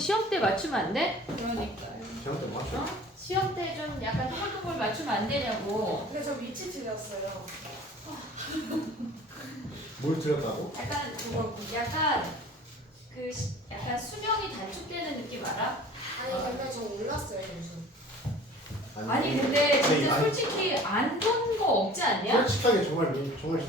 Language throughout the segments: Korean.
시험 때 맞추면 안 돼? 그러니까요. 제가 또 맞죠? 시험 때 좀 약간 한국을 맞추면 안 되냐고. 근데 저 위치 틀렸어요. 뭘 틀렸다고? 약간 약간 수명이 단축되는 느낌 알아? 아니 근데 저 몰랐어요 무슨. 아니 근데 진짜 아니, 솔직히 안 본 거 없지 않냐? 솔직하게 정말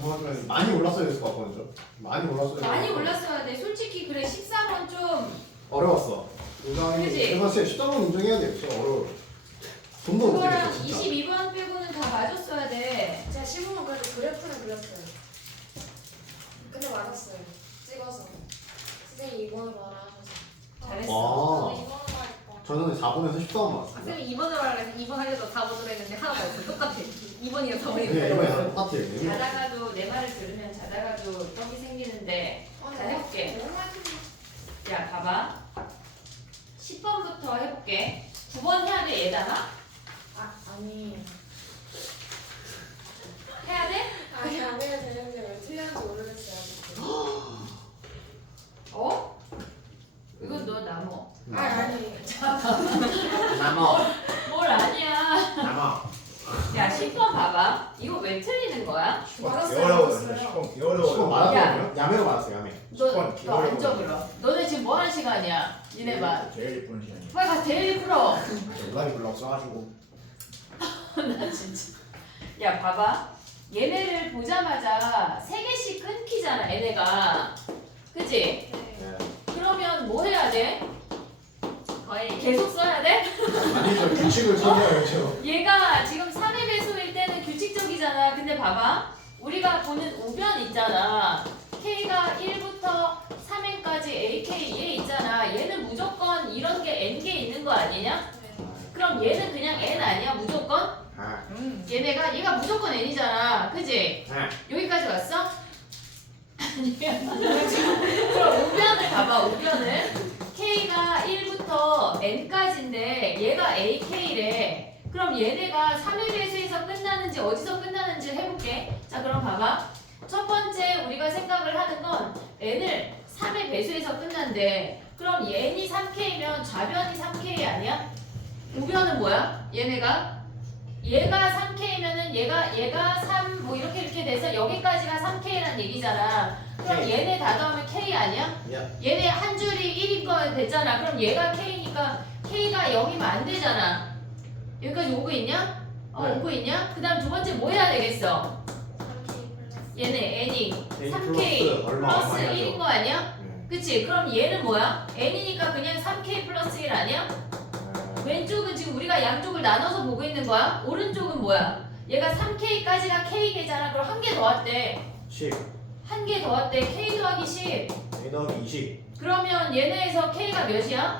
정확하면 많이 올랐어야 됐을 것 같거든요. 많이 올랐어야 많이 올랐어야 돼. 솔직히 그래 13원 좀 어려웠어. 인정이 그치? 제가 사실 13원 인정해야 돼요. 진짜 어려워. 돈도 못 그거랑 되겠어 진짜. 22번 빼고는 다 맞았어야 돼. 제가 15분 그래도 그래프는 그렸어요. 근데 맞았어요. 찍어서. 선생님 2번으로 하라 하셔서. 잘했어. 와. 2번으로 하니까. 저는 4번에서 14원 맞았어요. 쌤이 2번으로 하려고 2번 하려고 4번으로 했는데 하나도 없어. 똑같아. 2번이랑 4번이랑 그냥 이번에 똑같아요. 자다가도 내 말을 들으면 자다가도 떡이 생기는데 자 해볼게. 너무 맛있네. 야 봐봐. 10번부터 해볼게. 9번 해야 돼 얘다가? 아니. 해야 돼? 아니 안 해야 되는데 왜 틀렸는지 모르겠어요. 아직도. 어? 이건 너 나무. 아니. 남아. 뭘 아니야. 남아. 야 10번 봐봐. 이거 왜 틀리는 거야? 맞았어요. 10번 10번 맞았거든요? 야매가 맞았어요. 야매. 너 안 적으러. 너네 지금 뭐 하는 시간이야? 니네 반. 제일 예쁜 시간이. 빨리 가 데일리 풀어. 연락이 별로 없어가지고. 나 진짜. 야 봐봐. 얘네를 보자마자 3개씩 끊기잖아 얘네가. 그치? 네. 그러면 뭐 해야 돼? 거의 계속 써야 돼? 아니 저 규칙을 찾아야죠. 얘가 지금 3의 배수일 때는 규칙적이잖아. 근데 봐봐. 우리가 보는 우변 있잖아. K가 1부터 3n까지 AK 얘 있잖아. 얘는 무조건 이런 게 n개 있는 거 아니냐? 그럼 얘는 그냥 n 아니야 무조건? 아. 얘가 무조건 n이잖아. 그지? 네. 여기까지 왔어? 아니야. 그럼 우변을 봐봐. 우변을. K가 1부터 n까지인데 얘가 AK래. 그럼 얘네가 3의 배수에서 끝나는지 어디서 끝나는지 해볼게. 자 그럼 봐봐. 첫 번째 우리가 생각을 하는 건 n을 3의 배수에서 끝난대. 그럼 n이 3K면 좌변이 3K 아니야? 우변은 뭐야? 얘가 3K면은 얘가 3 뭐 이렇게 돼서 여기까지가 3K란 얘기잖아. 그럼 K. 얘네 다 더하면 K 아니야? 야. 얘네 한 줄이 1인 거 됐잖아. 그럼 얘가 K니까 K가 0이면 안 되잖아. 여기까지 오고 있냐? 네. 오고 있냐? 그 다음 두 번째 뭐 해야 되겠어? 3K 플러스. 얘네 N이 K 3K 얼마 플러스 얼마 1인 거 아니야? 네. 그치? 그럼 얘는 뭐야? N이니까 그냥 3K 플러스 1 아니야? 네. 왼쪽은 지금 우리가 양쪽을 나눠서 보고 있는 거야? 오른쪽은 뭐야? 얘가 3K까지가 K개잖아. 그럼 한 개 더 왔대. 10. 한 개 더 왔대. K 더하기 10. A 더하기 20. 그러면 얘네에서 K가 몇이야?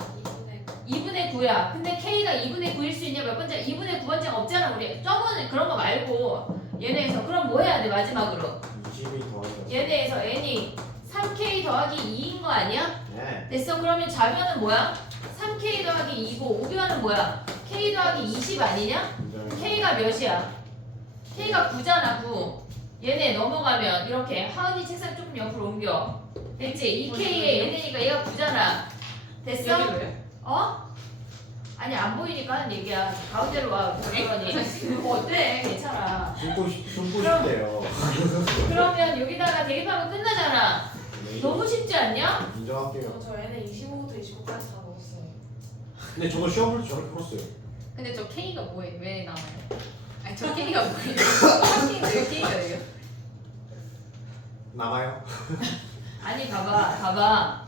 2분의 9야. 근데 K가 2분의 9일 수 있냐? 몇 번째? 2분의 9번째가 없잖아. 우리 저번에 그런 거 말고 얘네에서 그럼 뭐 해야 돼? 마지막으로 20이 더하기. 얘네에서 N이 3K 더하기 2인 거 아니야? 네. 됐어. 그러면 좌변은 뭐야? 3K 더하기 2고 우변은 뭐야? K 더하기 20 아니냐? 인정해. K가 몇이야? K가 9잖아 9. 얘네 넘어가면 이렇게 하은이 책상 조금 옆으로 옮겨. 됐지? 2K에 얘네니까 얘가 9잖아. 됐어? 여기 왜? 어? 아니 안 보이니까 하는 얘기야. 가운데로 와. 그러니. 어때? 괜찮아. 숨고 그럼- 싶대요. 그러면 여기다가 대입하면 끝나잖아. 너무 쉽지 않냐? 인정할게요. 저 얘네 25부터 29까지 다 먹었어요. 근데 저거 시험 볼 때 저렇게 풀었어요. 근데 저 K가 뭐예요? 왜 나와요? 아니 저 K가 뭐예요? 왜 K가 돼요? 남아요? 아니 봐봐.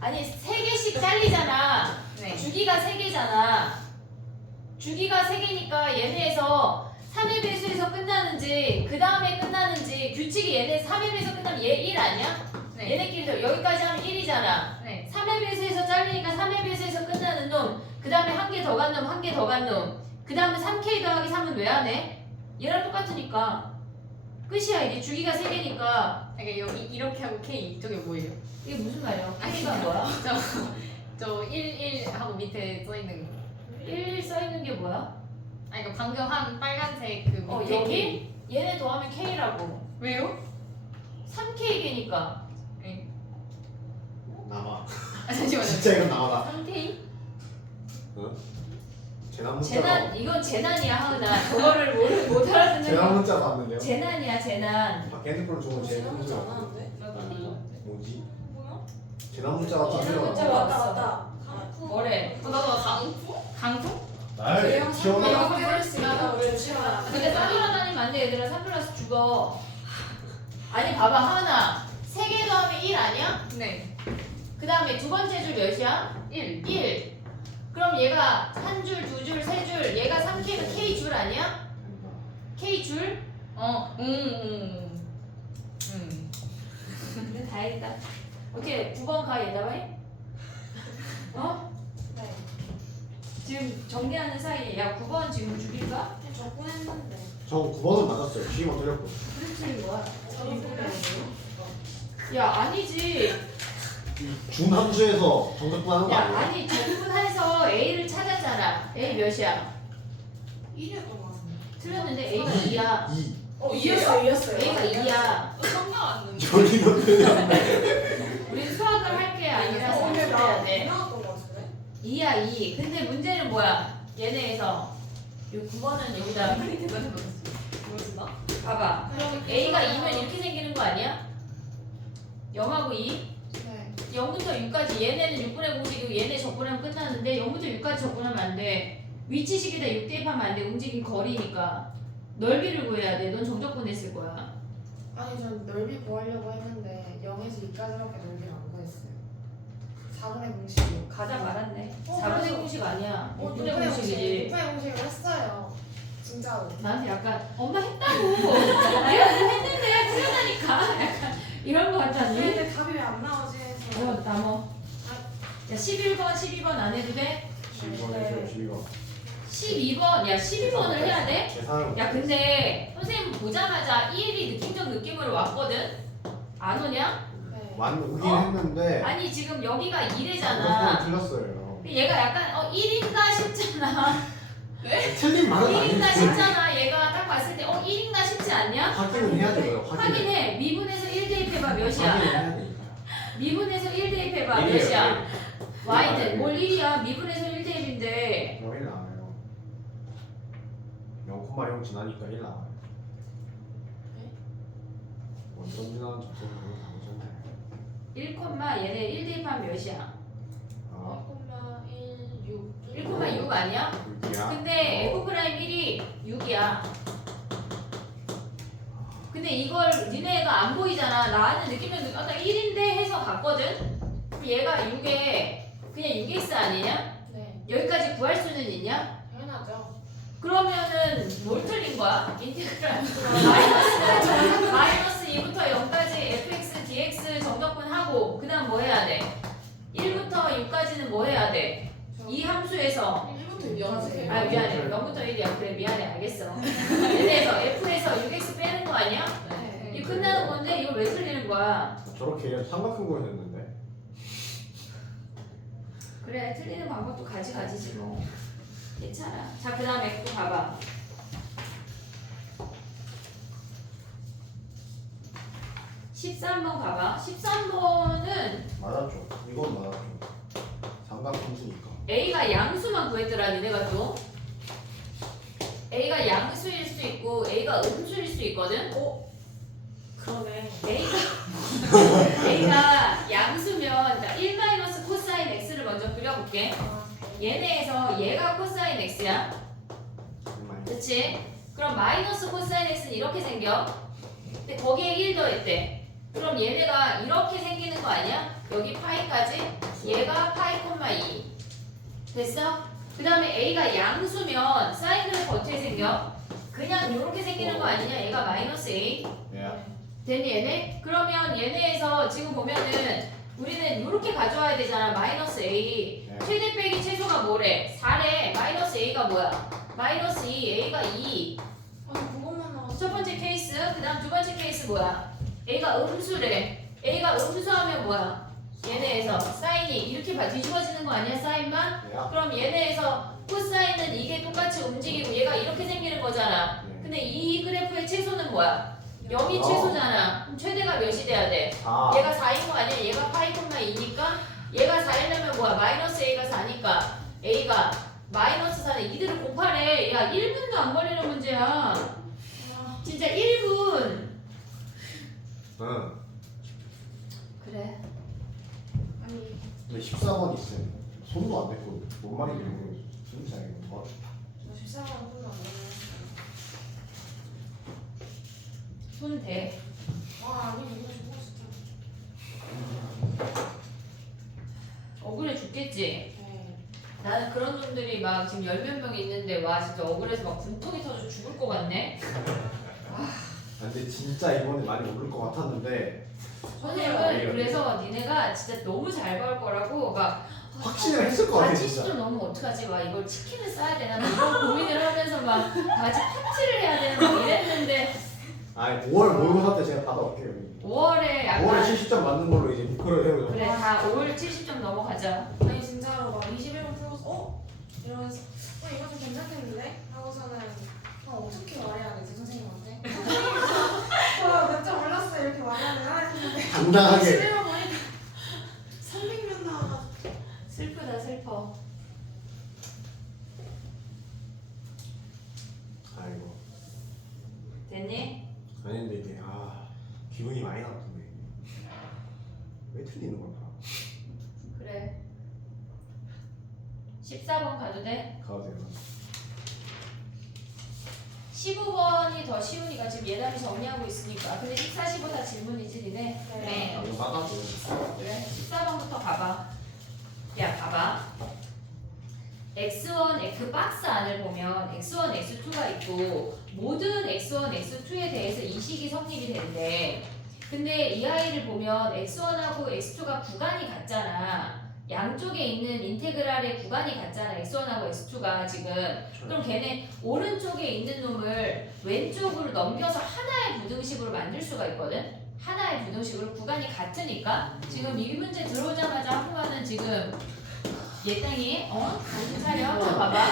아니 3개씩 잘리잖아. 네. 주기가 3개잖아. 주기가 3개니까 얘네에서 3의 배수에서 끝나는지 그 다음에 끝나는지 규칙이 얘네 3의 배수에서 끝나면 얘 1 아니야? 네. 얘네끼리 여기까지 하면 1이잖아. 네. 3의 배수에서 잘리니까 3의 배수에서 끝나는 놈. 그 다음에 한 개 더 간 놈, 한 개 더 간 놈. 그 다음에 3K 더하기 3은 왜 안 해? 얘랑 똑같으니까. 끝이야. 이게 주기가 3개니까. 그러니까 여기 이렇게 하고 K 저게 뭐예요? 이게 무슨 말이야? 아니, K가 뭐야? 저 1, 1 하고 밑에 써 있는 거. 1 써있는 게 뭐야? 아니 그 방금 한 빨간색 그 밑에 여기? 얘네 더하면 K라고. 왜요? 3K개니까. 네. 남아. 잠시만요. 진짜 이건 남아다. 3K? 재난 문자가 재난 이건 재난이야 하은아. 저거를 못 알아듣는 재난 거. 문자 봤는데요. 재난이야 재난. 밖에 핸드폰 주고 제일 제가 큰 문자 안 소리가 하는데? 뭐지? 뭐야? 재난 문자가 재난 터지더라고. 문자가 맞다 왔어. 맞다. 뭐래? 나도 강풍? 강풍? 날 대형 시원한 사건 때릴 수 있다. 우리 조심하라. 근데 산불하다니면 안 돼 얘들아. 산불나서 죽어. 아니 봐봐 하은아. 3개 더하면 1 아니야? 네. 그 다음에 두 번째 줄 몇이야? 1. 1. 그럼 얘가 한 줄, 두 줄, 세 줄. 얘가 3K면 K 줄 아니야? K 줄? 그래 다행이다. 어떻게 9번 가 얘들아? 어? 네. 지금 정리하는 사이에 야 9번 지금 죽일까? 적분했는데. 저 9번은 맞았어요. C만 틀렸고. 무슨 틀린 거야? 저도 보내요. 야 아니지. 이 중함수에서 정답 하는 거 야 아니에요? 아니 적분해서 A를 찾았잖아. A 몇이야? 1이었던 것 같은데. 틀렸는데 A가 2야. 2. 이었어요. A가 2야. 상관없는데. 저기도 틀렸네. 우린 수학을 할 게 아니라 근데 생각을 해야 돼. 나왔던 것 같은데. 2야 2. 근데 문제는 뭐야? 얘네에서 이 9번은 여기다 뭐였어? 봐봐. 그럼 A가 2면 이렇게 생기는 거 아니야? 0하고 2. 네. 0부터 6까지 얘네는 6분의 공식이고 얘네 적분하면 끝나는데 0부터 6까지 적분하면 안 돼. 위치식에다 6 대입하면 안 돼. 움직임 거리니까. 넓이를 구해야 돼. 넌 정적분 했을 거야. 아니 전 넓이 구하려고 했는데 0에서 2까지밖에 넓이를 안 구했어요. 4분의 공식이요. 가자 말았네. 어, 4분의 그래서- 공식 아니야. 6분의 6분의 공식이지. 6분의 공식을 했어요. 진짜로. 나한테 약간 엄마 했다고. 내가 뭐 했는데 틀렸다니까. 약간 이런 거 같다니. 근데 답이 왜 안 나오지 해서. 남어. 야 11번, 12번 안 해도 돼? 12번 해줘요. 12번. 12번. 야 12번을 해야 돼? 계산을 야 근데 선생님 보자마자 1이 느낌적 느낌으로 왔거든? 안 오냐? 네. 오긴 어? 했는데 아니 지금 여기가 정답은 2래잖아. 틀렸어요. 얘가 약간 1인가 싶잖아. 틀린 말은 1인가 아니지. 싶잖아. 얘가 딱 봤을 때 1인가 싶지 않냐? 확인은 해야 돼요. 확인은. 확인해. 미분에서 1 대입해봐 몇이야? 확인은 해야 되니까. 미분에서 1 대입해봐 일이에요, 몇이야? y는 일. 뭘 1이야? 미분에서 1 대입인데 그럼 1 나와요. 0,0 지나니까 1 나와요. 네? 완전 지나는 접속을 그거 다 보셨네. 1, 얘네 1 대입하면 몇이야? 아, 1,16. 1,6 아니야? 6이야. 근데 f'1이 6이야. 근데 이걸 니네가 안 보이잖아. 나는 느끼면 딱 1인데 해서 갔거든? 그럼 얘가 6에 그냥 6x 아니냐? 네. 여기까지 구할 수는 있냐? 당연하죠. 그러면은 뭘 틀린 거야? 인테그랄 마이너스 2부터 0까지 fx, dx 정적분 하고 그 다음 뭐 해야 돼? 1부터 6까지는 뭐 해야 돼? 이 함수에서 1부터 6까지. 아 미안해 0부터 1이야 그래 미안해 알겠어 얘네에서 f에서 6x 빼는 거 아니야? 네. 이거 끝나는 건데 이걸 왜 틀리는 거야? 저렇게 삼각형으로 됐는데. 그래 틀리는 방법도 가지지 뭐 괜찮아. 자 그 다음에 또 봐봐. 13번 가봐. 13번은 맞았죠. 이건 맞았죠. 삼각함수니까. A가 양수만 구했더라 니네가 또 A가 양수일 수 있고 A가 음수일 수 있거든. 그러네. A가 양수면 자, 1 마이너스 코사인 x를 먼저 그려볼게. 얘네에서 얘가 코사인 x야. 정말. 그치? 그럼 마이너스 코사인 x는 이렇게 생겨. 근데 거기에 1 더했대. 그럼 얘네가 이렇게 생기는 거 아니야? 여기 파이까지? 얘가 파이 콤마 2. 됐어? 그 다음에 A가 양수면 사인 그래프 어떻게 생겨? 그냥 이렇게 생기는 거 아니냐? 얘가 마이너스 A. 예. 됐니 얘네? 그러면 얘네에서 지금 보면은 우리는 이렇게 가져와야 되잖아. 마이너스 A. 네. 최대 빼기 최소가 뭐래? 4래. 마이너스 A가 뭐야? 마이너스 2. A가 2. 아니 그것만 나왔어. 첫 번째 케이스. 그 다음 두 번째 케이스 뭐야? A가 음수래. A가 음수하면 뭐야? 얘네에서 사인이 이렇게 뒤집어지는 거 아니야? 사인만? 예. 그럼 얘네에서 코사인은 이게 똑같이 움직이고 얘가 이렇게 생기는 거잖아. 네. 근데 이 그래프의 최소는 뭐야? 0이 최소잖아. 그럼 최대가 몇이 돼야 돼? 4. 얘가 4인 거 아니야? 얘가 파이 콤마 2니까 얘가 4이려면 뭐야? 마이너스 A가 4니까 A가 마이너스 4네. 이들을 곱하래. 야 1분도 안 걸리는 문제야. 진짜 1분. 응. 그래. 아니 근데 14번 있음. 손도 안 댔고 뭔 말인지 모르겠어. 무슨 생각이 더. 저 14번 풀면 안 되는 손 대. 아 아니 이거 죽어 진짜. 억울해 죽겠지? 네. 나는 그런 놈들이 막 지금 10몇 명 있는데 와 진짜 억울해서 막 분통이 터져 죽을 것 같네. 근데 진짜 이번에 많이 오를 것 같았는데 선생님은 그래서 니네가 진짜 너무 잘 걸 거라고 막 확신을 했을 것 같아 바지 진짜. 좀 너무 어떡하지? 와 이걸 치킨을 싸야 되나? 이런 고민을 하면서 막 바지 팬츠를 해야 되나? 막 이랬는데 아니 5월 모의고사 때 제가 받아올게요. 5월에 5월에 약간 70점 맞는 걸로 이제 목표를 세우죠. 그래 다 5월 70점 넘어가자. 아니 진짜로 막 21번 풀고서 이러면서 이거 좀 괜찮겠는데? 하고서는 어떻게 말해야 되지 선생님한테? 저몇점 올랐어요 이렇게 말해야 되나 했는데 당당하게. 21번 보니까 300명 나와가지고 슬프다 슬퍼. 아이고. 됐니? 아닌데 이게 기분이 많이 나쁘네. 왜 틀리는 걸까? 그래. 14번 가도 돼? 가도 돼요. 15번이 더 쉬우니까 지금 예담이 정리하고 있으니까. 근데 14, 15 다 질문이지 니네? 네. 이거 나가죠. 그래 14번부터 가봐. 야 봐봐. x1, x 박스 안을 보면 x1, x2가 있고 모든 x1, x2에 대해서 이 식이 성립이 된대. 근데 이 아이를 보면 x1하고 x2가 구간이 같잖아. 양쪽에 있는 인테그랄의 구간이 같잖아. x1하고 x2가 지금. 그럼 걔네 오른쪽에 있는 놈을 왼쪽으로 넘겨서 하나의 부등식으로 만들 수가 있거든. 하나의 부등식으로 구간이 같으니까 지금 이 문제 들어오자마자 한국어는 지금 얘땡이 정신 차려. 봐봐.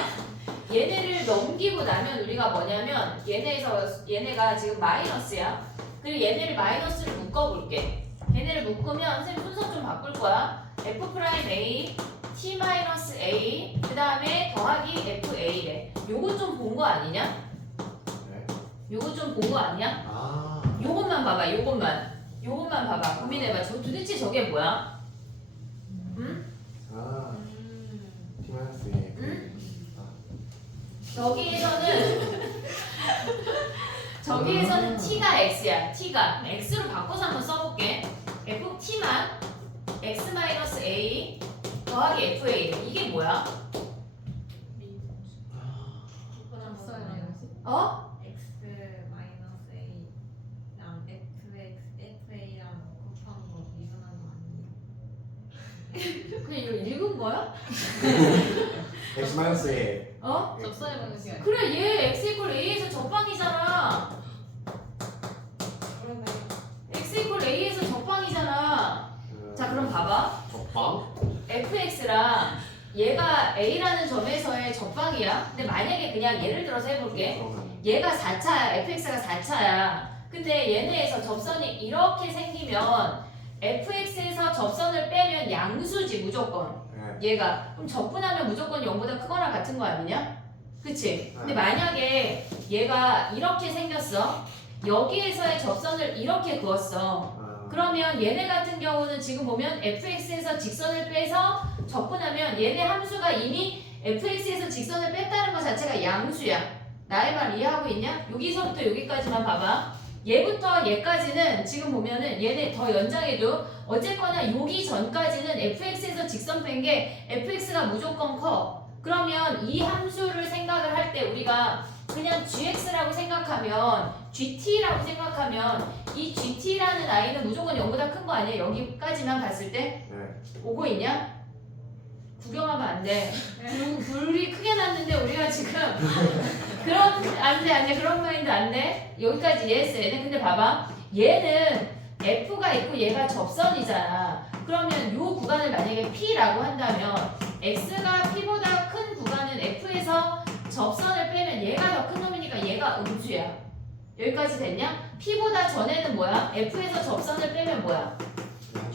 얘네를 넘기고 나면 우리가 뭐냐면 얘네가 지금 마이너스야. 그리고 얘네를 마이너스를 묶어볼게. 얘네를 묶으면 선생님 순서 좀 바꿀 거야. f'(a) t-a 그 다음에 더하기 fa래. 요거 좀 본 거 아니냐? 네. 요거 좀 본 거 아니야? 요것만 봐봐. 요것만 봐봐. 고민해봐. 도대체 저게 뭐야? 응? T-A. 응? 저기에서는 t가 x야. t가 x로 바꿔서 한번 써볼게. ft만 x-a 더하기 fa래. 이게 뭐야? 어? x 마이너스 a랑 fa랑 곱한 거 이상한 거 아니에요? 그냥 이거 읽은 거야? X-A. 어? 접선해보는 게 아니야. 그래 얘 x 이퀄 a에서 적방이잖아. 그러네. x 이퀄 a에서 적방이잖아. 자 그럼 봐봐. 적방? fx랑 얘가 a라는 점에서의 적방이야. 근데 만약에 그냥 예를 들어서 해볼게. 그러면 얘가 4차야. fx가 4차야. 근데 얘네에서 접선이 이렇게 생기면 fx에서 접선을 빼면 양수지 무조건. 네. 얘가 그럼 적분하면 무조건 0보다 크거나 같은 거 아니냐? 그치? 근데 네. 만약에 얘가 이렇게 생겼어. 여기에서의 접선을 이렇게 그었어. 그러면 얘네 같은 경우는 지금 보면 fx에서 직선을 빼서 적분하면 얘네 함수가 이미 fx에서 직선을 뺐다는 것 자체가 양수야. 나의 말 이해하고 있냐? 여기서부터 여기까지만 봐봐. 얘부터 얘까지는 지금 보면은 얘네 더 연장해도 어쨌거나 여기 전까지는 fx에서 직선 뺀 게 fx가 무조건 커. 그러면 이 함수를 생각을 할 때 우리가 그냥 gx라고 생각하면 gt라고 생각하면 이 gt라는 아이는 무조건 0보다 큰 거 아니야? 여기까지만 봤을 때? 네. 오고 있냐? 구경하면 안 돼. 불이 크게 났는데 우리가 지금 안 돼. 그런 마인드 안 돼. 여기까지 이해했어. 얘는 근데 봐봐. 얘는 F가 있고 얘가 접선이잖아. 그러면 요 구간을 만약에 P라고 한다면 X가 P보다 큰 구간은 F에서 접선을 빼면 얘가 더 큰 놈이니까 얘가 음수야. 여기까지 됐냐? P보다 전에는 뭐야? F에서 접선을 빼면 뭐야?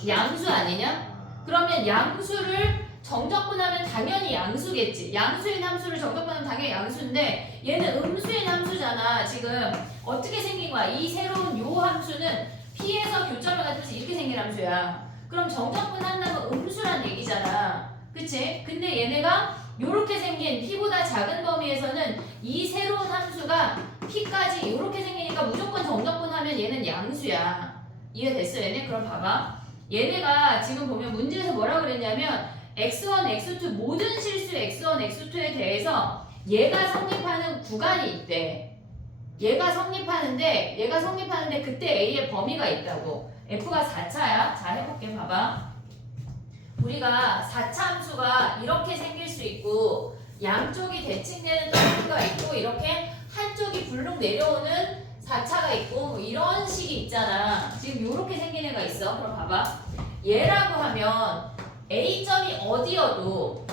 양수 아니냐? 아, 그러면 양수를 정적분하면 당연히 양수겠지. 양수인 함수를 정적분하면 당연히 양수인데 얘는 음수인 함수잖아. 지금 어떻게 생긴 거야? 이 새로운 요 함수는 P에서 교점을 갖듯이 이렇게 생긴 함수야. 그럼 정적분한다면 음수란 얘기잖아. 그치? 근데 얘네가 요렇게 생긴 P보다 작은 범위에서는 이 새로운 함수가 P까지 요렇게 생기니까 무조건 정적분하면 얘는 양수야. 이해됐어 얘네? 그럼 봐봐. 얘네가 지금 보면 문제에서 뭐라 그랬냐면 x1, x2 모든 실수 x1, x2에 대해서 얘가 성립하는 구간이 있대. 얘가 성립하는데 그때 A의 범위가 있다고. F가 4차야. 자 해볼게 봐봐. 우리가 4차 함수가 이렇게 생길 수 있고 양쪽이 대칭되는 점수가 있고 이렇게 한쪽이 불룩 내려오는 4차가 있고 뭐 이런 식이 있잖아. 지금 이렇게 생긴 애가 있어. 그럼 봐봐. 얘라고 하면 A점이 어디여도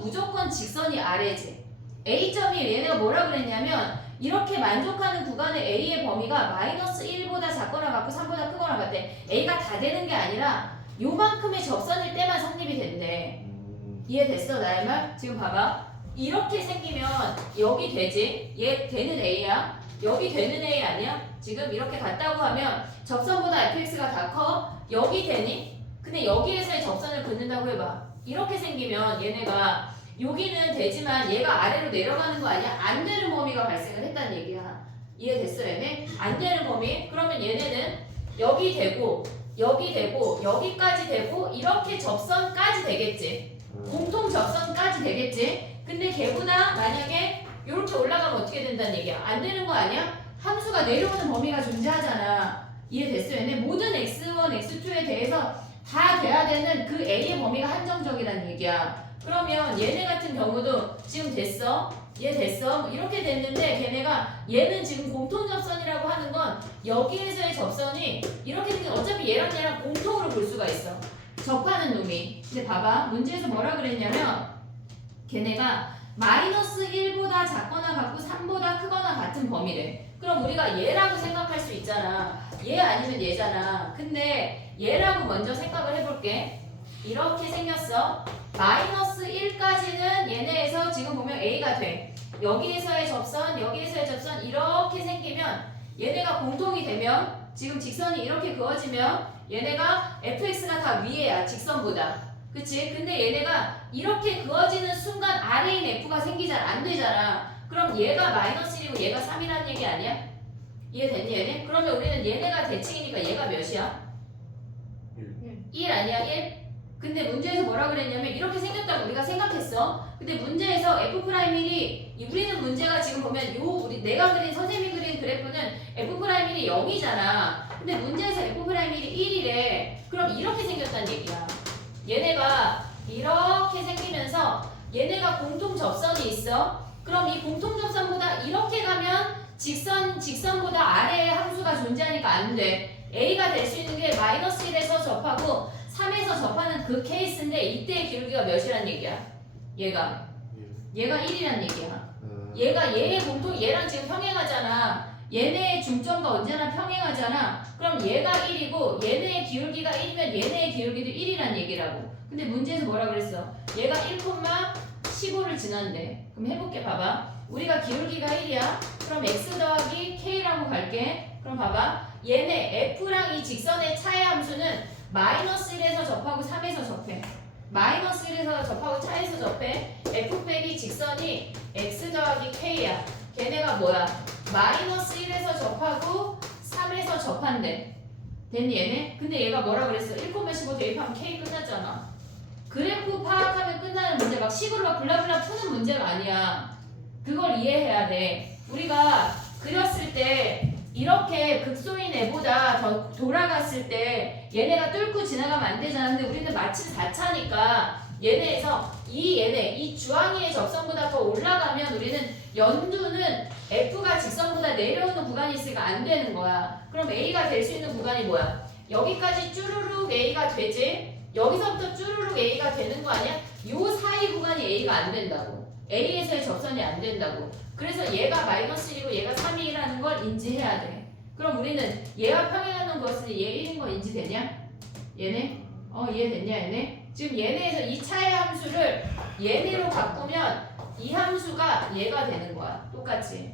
무조건 직선이 아래지. A점이 얘네가 뭐라 그랬냐면 이렇게 만족하는 구간의 A의 범위가 마이너스 1보다 작거나 같고 3보다 크거나 같대. A가 다 되는 게 아니라 요만큼의 접선일 때만 성립이 된대. 이해됐어 나의 말? 지금 봐봐. 이렇게 생기면 여기 되지? 얘 되는 A야? 여기 되는 A 아니야? 지금 이렇게 갔다고 하면 접선보다 fx가 다 커? 여기 되니? 근데 여기에서의 접선을 긋는다고 해봐. 이렇게 생기면 얘네가 여기는 되지만 얘가 아래로 내려가는 거 아니야? 안 되는 범위가 발생을 했다는 얘기야. 이해됐어 얘네? 안 되는 범위? 그러면 얘네는 여기 되고 여기까지 되고 이렇게 접선까지 되겠지. 공통 접선까지 되겠지. 근데 걔보다 만약에 이렇게 올라가면 어떻게 된다는 얘기야? 안 되는 거 아니야? 함수가 내려오는 범위가 존재하잖아. 이해됐어 얘네? 모든 x1, x2에 대해서 다 돼야 되는 그 A의 범위가 한정적이라는 얘기야. 그러면 얘네 같은 경우도 지금 됐어? 얘 됐어? 뭐 이렇게 됐는데 걔네가 얘는 지금 공통 접선이라고 하는 건 여기에서의 접선이 이렇게 생긴 어차피 얘랑 공통으로 볼 수가 있어. 접하는 놈이. 근데 봐봐. 문제에서 뭐라 그랬냐면 걔네가 마이너스 1보다 작거나 같고 3보다 크거나 같은 범위래. 그럼 우리가 얘라고 생각할 수 있잖아. 얘 아니면 얘잖아. 근데 얘라고 먼저 생각을 해볼게. 이렇게 생겼어. 마이너스 1까지는 얘네에서 지금 보면 A가 돼. 여기에서의 접선 이렇게 생기면 얘네가 공통이 되면 지금 직선이 이렇게 그어지면 얘네가 fx가 다 위에야 직선보다. 그치? 근데 얘네가 이렇게 그어지는 순간 아래인 f가 생기잖아. 안 되잖아. 그럼 얘가 마이너스 1이고 얘가 3이라는 얘기 아니야? 이해됐니 얘네? 그러면 우리는 얘네가 대칭이니까 얘가 몇이야? 1 아니야 1? 근데 문제에서 뭐라 그랬냐면 이렇게 생겼다고 우리가 생각했어. 근데 문제에서 F'1이 우리는 문제가 지금 보면 내가 그린 선생님이 그린 그래프는 F'1이 0이잖아. 근데 문제에서 F'1이 1이래. 그럼 이렇게 생겼다는 얘기야. 얘네가 이렇게 생기면서 얘네가 공통 접선이 있어. 그럼 이 공통 접선보다 이렇게 가면 직선보다 아래에 함수가 존재하니까 안 돼. A가 될 수 있는 게 마이너스 1에서 접하고 3에서 접하는 그 케이스인데 이때의 기울기가 몇이란 얘기야? 얘가 1이란 얘기야. 얘랑 지금 평행하잖아. 얘네의 중점과 언제나 평행하잖아. 그럼 얘가 1이고 얘네의 기울기가 1이면 얘네의 기울기도 1이란 얘기라고. 근데 문제에서 뭐라 그랬어? 얘가 1,15를 지난대. 그럼 해볼게 봐봐. 우리가 기울기가 1이야. 그럼 x 더하기 k라고 갈게. 그럼 봐봐. 얘네 f랑 이 직선의 차의 함수는 마이너스 1에서 접하고 3에서 접해. 마이너스 1에서 접하고 차에서 접해. f 빼기 직선이 x 더하기 k야. 걔네가 뭐야? 마이너스 1에서 접하고 3에서 접한대. 됐니 얘네? 근데 얘가 뭐라 그랬어? 1,15 대입하면 k 끝났잖아. 그래프 파악하면 끝나는 문제 막 식으로 막 블라블라 푸는 문제가 아니야. 그걸 이해해야 돼. 우리가 그렸을 때 이렇게 극소인 애보다 더 돌아갔을 때 얘네가 뚫고 지나가면 안 되잖아. 근데 우리는 마침 4차니까 얘네에서 이 주황이의 접선보다 더 올라가면 우리는 연두는 F가 직선보다 내려오는 구간이 있으니까 안 되는 거야. 그럼 A가 될 수 있는 구간이 뭐야? 여기까지 쭈루룩 A가 되지? 여기서부터 쭈루룩 A가 되는 거 아니야? 요 사이 구간이 A가 안 된다고. A에서의 접선이 안 된다고. 그래서 얘가 마이너스 1이고 얘가 3이라는 걸 인지해야 돼. 그럼 우리는 얘와 평행하는 것은 얘 1인 거 인지되냐? 얘네? 이해됐냐 얘네? 지금 얘네에서 이 차의 함수를 얘네로 바꾸면 이 함수가 얘가 되는 거야. 똑같이.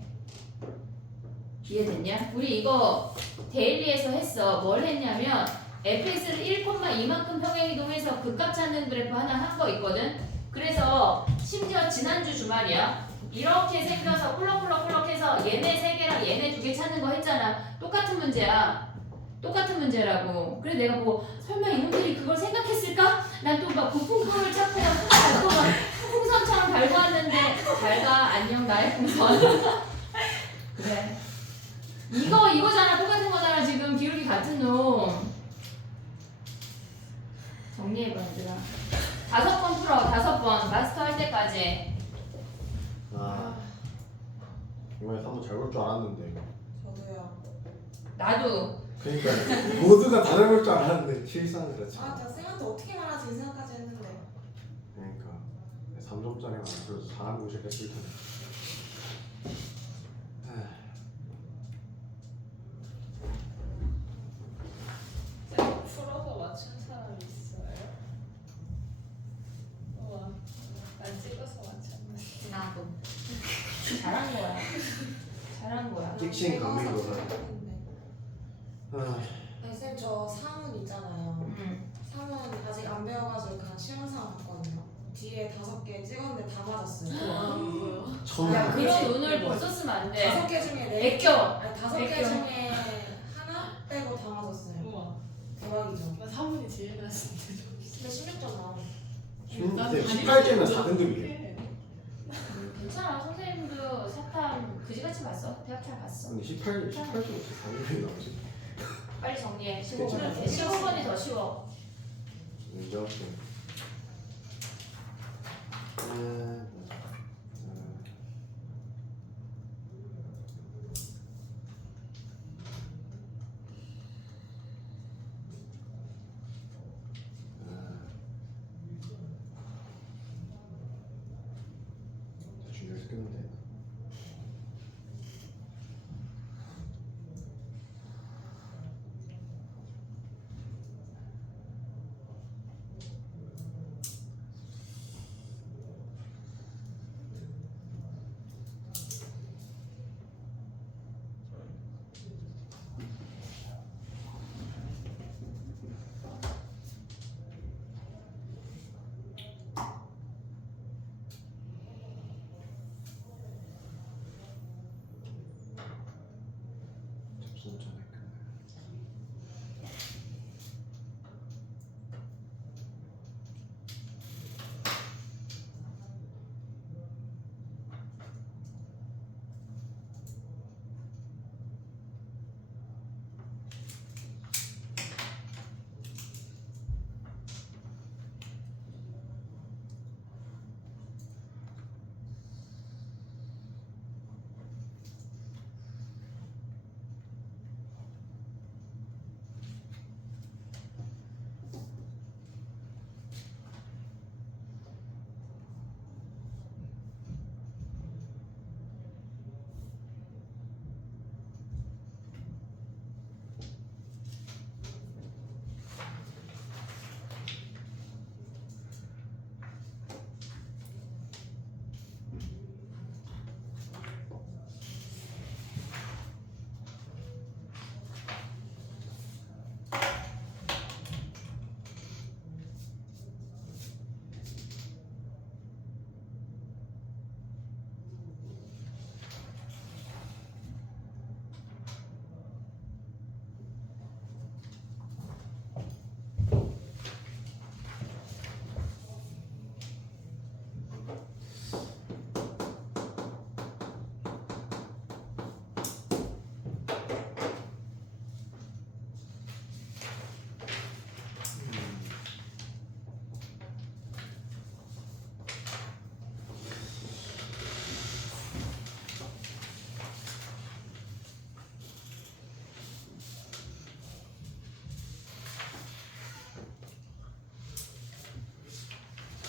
이해됐냐? 우리 이거 데일리에서 했어. 뭘 했냐면 fx를 1,2만큼 평행이동해서 극값 찾는 그래프 하나 한 거 있거든. 그래서 심지어 지난주 주말이야. 이렇게 생겨서 꿀럭꿀럭꿀럭해서 얘네 3개랑 얘네 2개 찾는 거 했잖아. 똑같은 문제야. 똑같은 문제라고. 그래 내가 뭐 설마 이놈들이 그걸 생각했을까? 난 또 막 부품표를 찾고 그냥 밟고 막 풍선처럼 밟고 왔는데 잘 가. 안녕 나의 풍선. 그래. 이거잖아. 똑같은 거잖아. 지금 기울기 같은 놈. 정리해봐 얘들아. 5번 풀어. 5번. 마스터 할 때까지. 아 이번에 3번 잘 볼 줄 알았는데. 저도요. 나도. 그러니까 모두가 다 잘 볼 줄 알았는데 실상은 그렇지. 아, 나 쌤한테 어떻게 말하지 이 생각까지 했는데. 그러니까 3점짜리만 안 풀어서 사람 고생했을 텐데. 쌤 풀어서 맞춘 사람 있어요? 우와, 난 찍어서 맞췄네. 나도. 잘한 거야. 잘한 거야. 찍신 감미로다. 아니 쌤저 사문 있잖아요. 사문 아직 안 배워가지고 그냥 실험상 봤거든요. 뒤에 5개 찍었는데 다 맞았어요. 처음 야 봤지. 그런 눈을 못 썼으면 안 돼. 5개 중에 4개. 애껴. 아니 5개 애껴. 중에 하나 빼고 다 맞았어요. 우와, 대박이죠. 나 사문이 제일 나았는데. 근데 16점 나오네. 근데 18점이면 4등급이래. 괜찮아. 선생님도 사탐 그지같이 봤어. 대학 잘 봤어. 근데 18점부터 4등급이 나오지. 빨리 정리해. 괜찮아. 15번. 15번이 더 쉬워. 인정. 대충 여기서 끊으면 돼. 접선 전에 끝나요.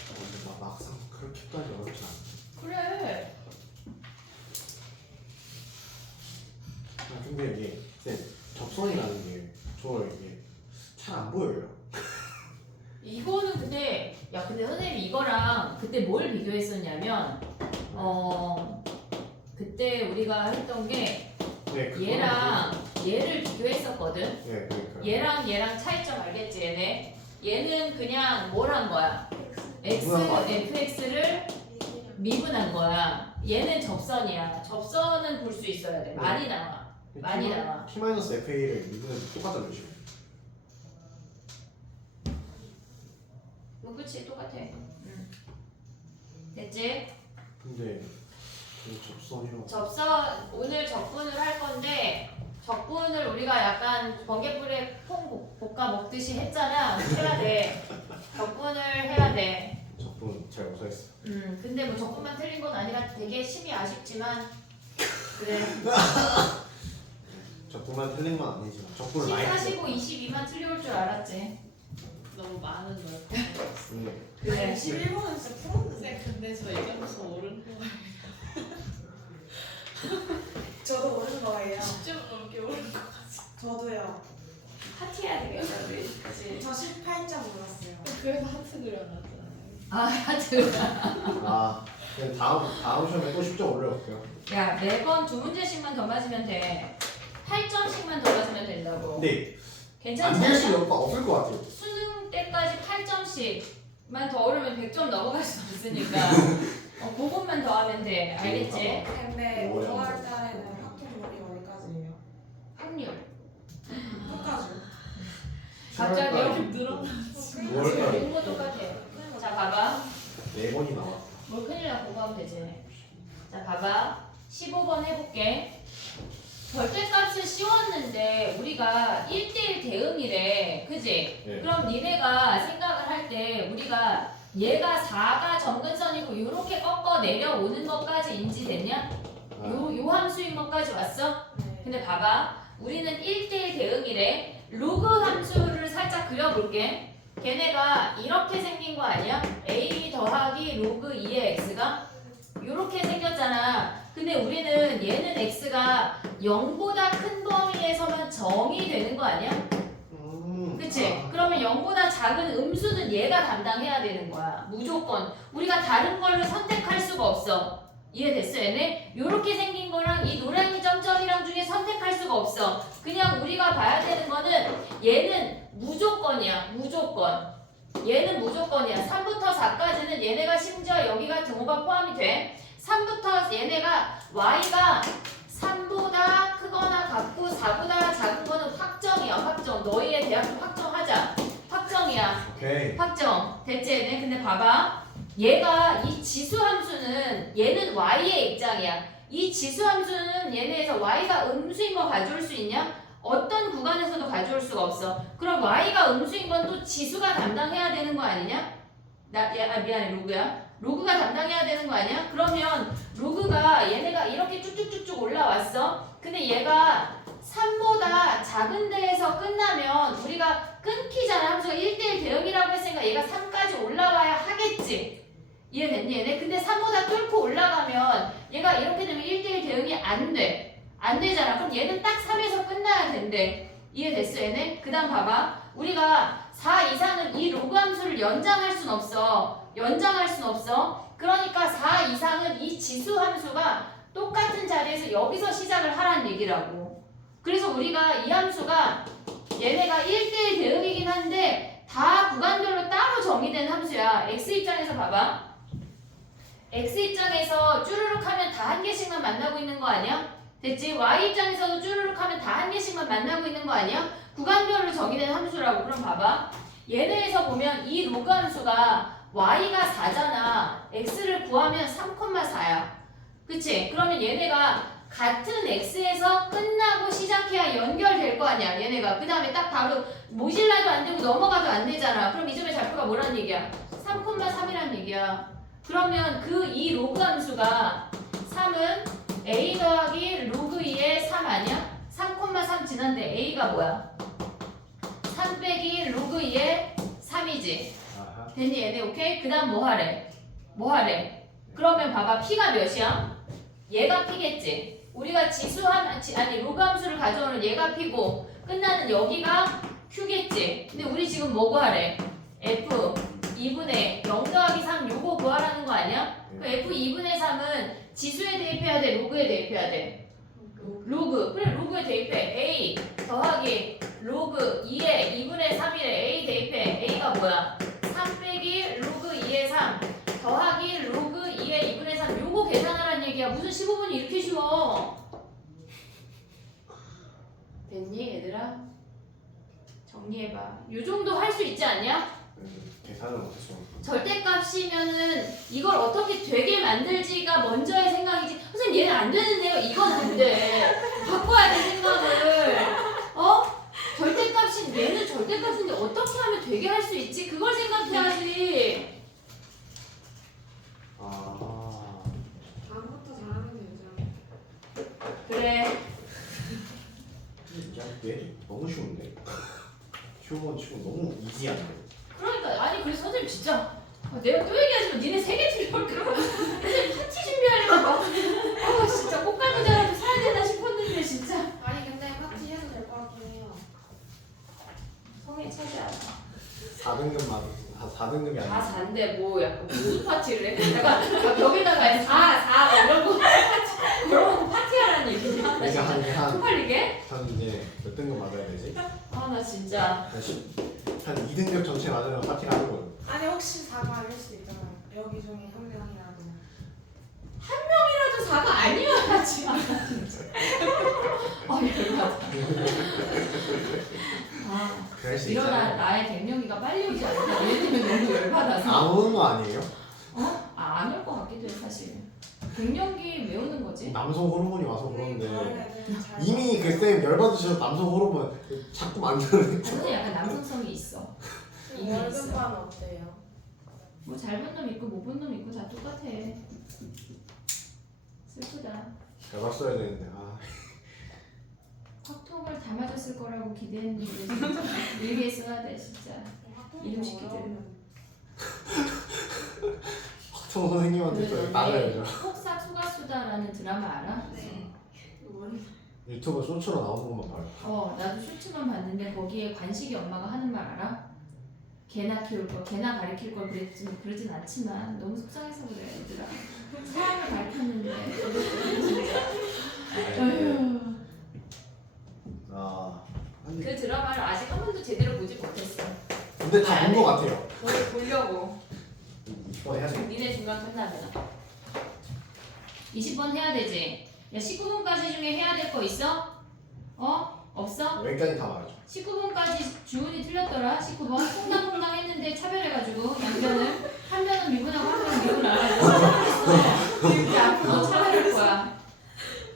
근데 막상 그렇게까지 어렵지 않아. 그래. 아 근데 이게 쌤 접선이라는 게 저 이게 잘 안 보여요. 이거는 근데 야 근데 선생님 이거랑 그때 뭘 비교했었냐면 그때 우리가 했던 게 네, 그거는 얘랑 얘를 비교했었거든. 네, 그러니까. 얘랑 차이점 알겠지 얘네? 얘는 그냥 뭘 한 거야? x, 미분한 거 아니야? fx를 미분한 거야. 얘는 접선이야. 접선은 볼 수 있어야 돼. 많이 나와. 많이 나와. T-FA를 미분은 똑같다는 식으로. 뭐 그치 똑같아. 됐지? 근데 그 접선이라고. 접선 오늘 적분을 할 건데 적분을 우리가 약간 번개불에 콩 볶아 먹듯이 했잖아. 해야 돼. 적분을 해야 돼. 접분 잘 못하겠어. 근데 뭐 적분만 틀린 건 아니라 되게 심히 아쉽지만 그래. 접분만 틀린 건 아니지만 접분을 10, 많이 45, 22만 틀려올 줄 알았지. 너무 많은 걸. 했네. 그래. 21번은 진짜 풀었는데. 근데 저 이제부터 오른 거 저도 오른 거예요. 10점 넘게 오른 거 같아. 저도요. 파티해야 되겠다 우리. 그치? 저 18점 올랐어요. 그래서 하트 그려놨잖아요. 아 하여튼 아, 그냥 다음 시험에 또 10점 올려볼게요. 야 매번 두 문제씩만 더 맞으면 돼. 8점씩만 더 맞으면 된다고. 근데 괜찮지 안 될 수 않아? 없을 것 같아요. 수능 때까지 8점씩만 더 오르면 100점 넘어갈 수 없으니까 그것만 더 하면 돼. 알겠지? 근데 뭐야? 5월 달에는 학통물이 어디까지예요? 확률. 끝까지요? 갑자기 이렇게 늘어나. 5월달에 이거 똑같아. 자 봐봐. 4번이 나와. 뭘 큰일 나 보고 하면 되지. 자 봐봐. 15번 해볼게. 절대값을 씌웠는데 우리가 1대1 대응이래. 그지? 네. 그럼 니네가 생각을 할 때 우리가 얘가 4가 점근선이고 이렇게 꺾어 내려오는 것까지 인지됐냐? 아, 요 함수인 것까지 왔어? 네. 근데 봐봐. 우리는 1대1 대응이래. 로그 함수를 살짝 그려볼게. 걔네가 이렇게 생긴 거 아니야? a 더하기 로그 2의 x가 이렇게 생겼잖아. 근데 우리는 얘는 x가 0보다 큰 범위에서만 정의 되는 거 아니야? 그치? 아, 그러면 0보다 작은 음수는 얘가 담당해야 되는 거야. 무조건. 우리가 다른 걸로 선택할 수가 없어. 이해됐어 얘네? 요렇게 생긴 거랑 이 노랑이 점점이랑 중에 선택할 수가 없어. 그냥 우리가 봐야 되는 거는 얘는 무조건이야. 무조건. 얘는 무조건이야. 3부터 4까지는 얘네가 심지어 여기가 등호가 포함이 돼. 3부터 얘네가 y가 3보다 크거나 같고 4보다 작은 거는 확정이야. 확정. 너희의 대학교 확정하자. 확정이야. 오케이. 확정. 됐지 얘네? 근데 봐봐. 얘가 이 지수 함수는 얘는 y의 입장이야. 이 지수 함수는 얘네에서 y가 음수인 거 가져올 수 있냐? 어떤 구간에서도 가져올 수가 없어. 그럼 y가 음수인 건 또 지수가 담당해야 되는 거 아니냐? 미안해 로그야. 로그가 담당해야 되는 거 아니야? 그러면 로그가 얘네가 이렇게 쭉쭉쭉쭉 올라왔어. 근데 얘가 3보다 작은 데에서 끝나면 우리가 끊기잖아. 함수가 1대1 대응이라고 했으니까 얘가 3까지 올라와야 하겠지. 이해됐니 얘네? 근데 3보다 뚫고 올라가면 얘가 이렇게 되면 1대1 대응이 안 돼. 안 되잖아. 그럼 얘는 딱 3에서 끝나야 된대. 이해됐어 얘네? 그 다음 봐봐. 우리가 4 이상은 이 로그 함수를 연장할 순 없어. 연장할 순 없어. 그러니까 4 이상은 이 지수 함수가 똑같은 자리에서 여기서 시작을 하라는 얘기라고. 그래서 우리가 이 함수가 얘네가 1대1 대응이긴 한데 다 구간별로 따로 정의된 함수야. x 입장에서 봐봐. x 입장에서 쭈르륵 하면 다 한 개씩만 만나고 있는 거 아니야? 됐지? y 입장에서도 쭈르륵 하면 다 한 개씩만 만나고 있는 거 아니야? 구간별로 정의된 함수라고. 그럼 봐봐. 얘네에서 보면 이 로그 함수가 y가 4잖아. x를 구하면 3,4야. 그치? 그러면 얘네가 같은 x에서 끝나고 시작해야 연결될 거 아니야. 얘네가. 그 다음에 딱 바로 모질라도 안 되고 넘어가도 안 되잖아. 그럼 이 점의 좌표가 뭐라는 얘기야? 3,3이라는 얘기야. 그러면 그 이 로그 함수가 3은 a 더하기 로그 2의 3 아니야? 3,3 지난데 a가 뭐야? 3 빼기 로그 2의 3이지. 아하. 됐니 얘네? 오케이? 그 다음 뭐 하래? 뭐 하래? 그러면 봐봐 P가 몇이야? 얘가 P겠지. 우리가 로그 함수를 가져오는 얘가 P고 끝나는 여기가 Q겠지. 근데 우리 지금 뭐 구하래? F 2분의 0 더하기 3 요거 구하라는 거 아니야? 그 F 2분의 3은 지수에 대입해야 돼? 로그에 대입해야 돼? 로그. 그래 로그에 대입해. A 더하기 로그 2에 2분의 3이래. A 대입해. A가 뭐야? 3 빼기 로그 2의 3 더하기 로그 2의 2분의 3 요거 계산하라는 얘기야. 무슨 15분이 이렇게 쉬워. 됐니 얘들아? 정리해봐. 요 정도 할 수 있지 않냐? 계산을 못했어. 절대값이면은 이걸 어떻게 되게 만들지가 먼저의 생각이지. 선생님 얘는 안 되는데요. 이건 안 돼. 바꿔야 돼 생각을. 절대값인 얘는 절대값인데 어떻게 하면 되게 할 수 있지? 그걸 생각해야지. 다음부터 잘하면 되죠. 그래. 야, 얘 너무 쉬운데? 쉬운 너무 이지한데. 그러니까 아니 그래서 선생님 진짜 내가 또 얘기하지만 니네 3개 틀려올까? 선생님 파티 준비하려고 막 진짜 꽃갈무자라도 사야 되나 싶었는데 진짜 아니 근데 파티 해도 될 것 같긴 해요. 성에 차지하자. 4등급이 다 아니야. 4인데 뭐 약간 무슨 파티를 해? 내가 벽에다가 4 이러고 파티 그러고 파티하라는 얘기냐? 나 그러니까 진짜 한 쪽팔리게? 이제 몇 등급 맞아야 되지? 아 나 진짜 한 2등급 전체 맞으면 파티를 하는 거예요. 아니 혹시 4가 아닐 수도 있잖아요. 여기 중에 한 명이라도. 한 명이라도 4가 아니어야지. 열받아. 그럴 수 일어나 있잖아요. 나의 갱년기가 빨리 오지 않나? 얘 때문에 너무 열받아서. 안 오는 거 아니에요? 안 올 것 같기도 해 사실. 갱년기 왜 오는 거지? 남성 호르몬이 와서 다른 그런데 애들은 잘 이미 그 쌤 열받으셔서 남성 호르몬 자꾸 만드는. 저는 약간 남성성이 있어. 이미 있어. 월급반 어때요? 뭐 잘 본 놈 있고 못 본 놈 있고 다 똑같아. 슬프다. 잘 봤어야 되는데. 확통을 다 맞았을 거라고 기대했는데 진짜 일기에 써야 돼 진짜. 이름 시키들. 확통 선생님한테 저 나가야죠. 폭삭 소가수다라는 드라마 알아? 네. 유튜브 쇼츠로 나오는 것만 봐요. 나도 쇼츠만 봤는데 거기에 관식이 엄마가 하는 말 알아? 개나 키울 거, 개나 가리킬 걸 그러진 않지만 너무 속상해서 그래 얘들아. 사랑을 밝혔는데 진짜. 어휴. 그 드라마를 아직 한 번도 제대로 보지 못했어. 근데 다 본 거 같아요. 보려고. 20번 해야지. 니네 중간 끝나면 20번 해야 되지. 야 19분까지 중에 해야 될 거 있어? 없어? 여기까지 다 말하죠. 19분까지 주문이 틀렸더라. 19번 퐁당퐁당 했는데 차별해가지고 양변을 한 변은 미분하고 한 변은 미분 안 하고 이렇게 앞으로 너 차별할 거야.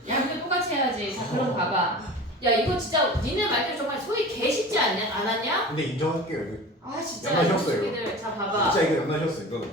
양변 똑같이 해야지. 자 그럼 봐봐. 야 이거 진짜 니네 말대로 정말 소위 개 쉽지 않았냐? 근데 인정할게요. 이거 아 진짜 연락했어요. 새끼들. 자 봐봐. 진짜 이거 연락했어 이거는.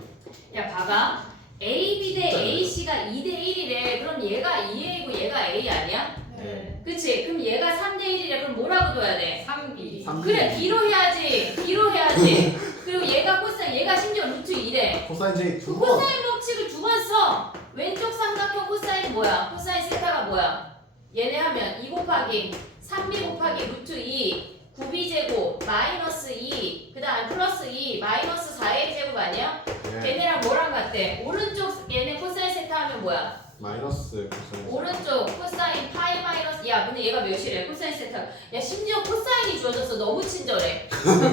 야 봐봐. AB 대 AC가 2 대 1이래. 그럼 얘가 2A고 얘가 A 아니야? 네. 그치? 그럼 얘가 3 대 1이래. 그럼 뭐라고 둬야 돼? 3B. 그래 B로 해야지. B로 해야지. 그리고 얘가 코사인, 얘가 심지어 루트 2래. 코사인 J 그 두 번. 코사인 법칙을 2번 써. 왼쪽 삼각형 코사인 뭐야? 코사인 세타가 뭐야? 얘네 하면 2 곱하기 3B 곱하기 루트 2 9B제곱 마이너스 2 그 다음 플러스 2 마이너스 4A 제곱 아니야? 네. 얘네랑 뭐랑 같대? 오른쪽 얘네 코사인 세타 하면 뭐야? 마이너스 코사인. 오른쪽 코사인 파이 마이너스 야 근데 얘가 몇이래? 코사인 세타 야 심지어 코사인이 주어졌어. 너무 친절해.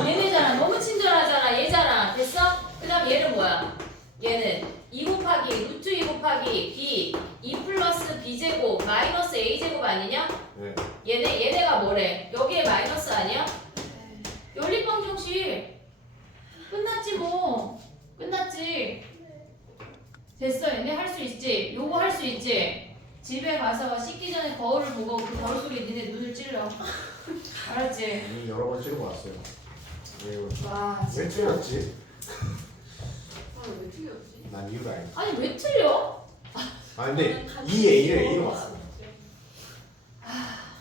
얘네잖아. 너무 친절하잖아. 얘잖아. 됐어? 그 다음 얘는 뭐야? 얘는 2 곱하기 루트 2 곱하기 B 2 플러스 B제곱 마이너스 A제곱 아니냐? 네. 얘네가 뭐래? 여기에 마이너스 아니야? 연립방정식 끝났지 뭐. 끝났지. 됐어. 얘네 할 수 있지. 요거 할 수 있지. 집에 가서 씻기 전에 거울을 보고 그 거울 속에 니네 눈을 찔러. 알았지? 이미 여러 번 찍어 왔어요. 와 왜 틀렸지? 왜 틀렸지? 난 이유가 아니야. 아니 왜 틀려? 근데 2A를 A로 봤어.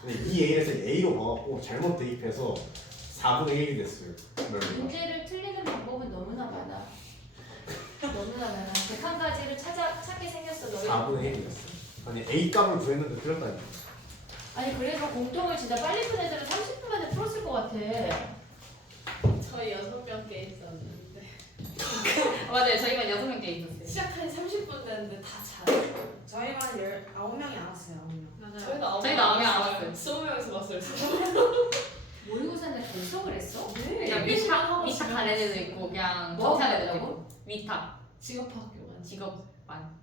근데 2A에서 A로 봐갖고 잘못 대입해서 4분의 1이 됐어요. 문제를 틀리는 방법은 너무나 많아. 너무나 많아. 101가지를 찾아 딱 찾게 생겼어 너희. 4분의 1이었어. 아니 A 값을 구했는데 틀렸다니까. 아니 그래도 공통을 진짜 빨리 푼 애들은 30분 만에 풀었을 것 같아. 저희 6명 게 있었는데 맞아요. 저희가 6명 게 있었어요. 시작한 30분 됐는데 다 잘했어요. 저희가 한 9명이 안 왔어요. 9명. 맞아요. 저희도 아홉 저희도 아홉 명안 명 왔어요. 20명에서 봤어요. 모의고사인데 벌써 그랬어? 그냥 위탁 간 애들도 있고 그냥 뭐 정산 하고 애들도 있다고? 있고 위탁 직업학교만 직업만.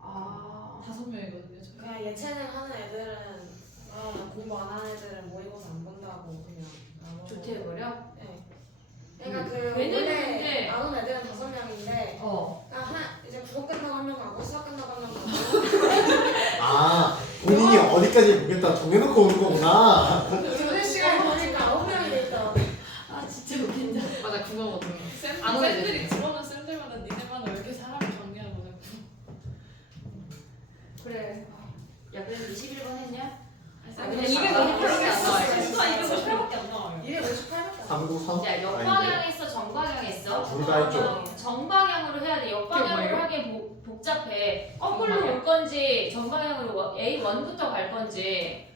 아 5명이거든요. 저희. 그냥 예체능 하는 애들은 공부 안 하는 애들은 모의고사 안 본다고 그냥 나눠서. 조퇴해버려? 네. 그러니까 그 걔네는 원래 근데- 안 온 애들은 5명인데 어. 이제 국어 끝나고 한 명 가고 수학 끝나고 한 명 가고 아 본인이 어디까지 보겠다 정해놓고 오는 거구나. 교대 시간에 보니까 9명이 돼 있더라고. 아 진짜 웃긴다. 맞아 국어 같은 거. 쌤, 안 오는 쌤들이 애들. 들어오는 쌤들마다 니네만 왜 이렇게 사람을 정리하고 그래. 그래. 야 그래도 21번 했냐? 아니, 근데 258밖에 안 나와요. 진짜 258밖에 안 나와요. 258밖에 안 393? 야 역방향 했어 정방향 했어? 둘다 했죠. 정방향으로 해야 돼. 그게 역방향으로 뭐예요? 하기 복잡해. 거꾸로 정방향? 올 건지 정방향으로 A1부터 갈 건지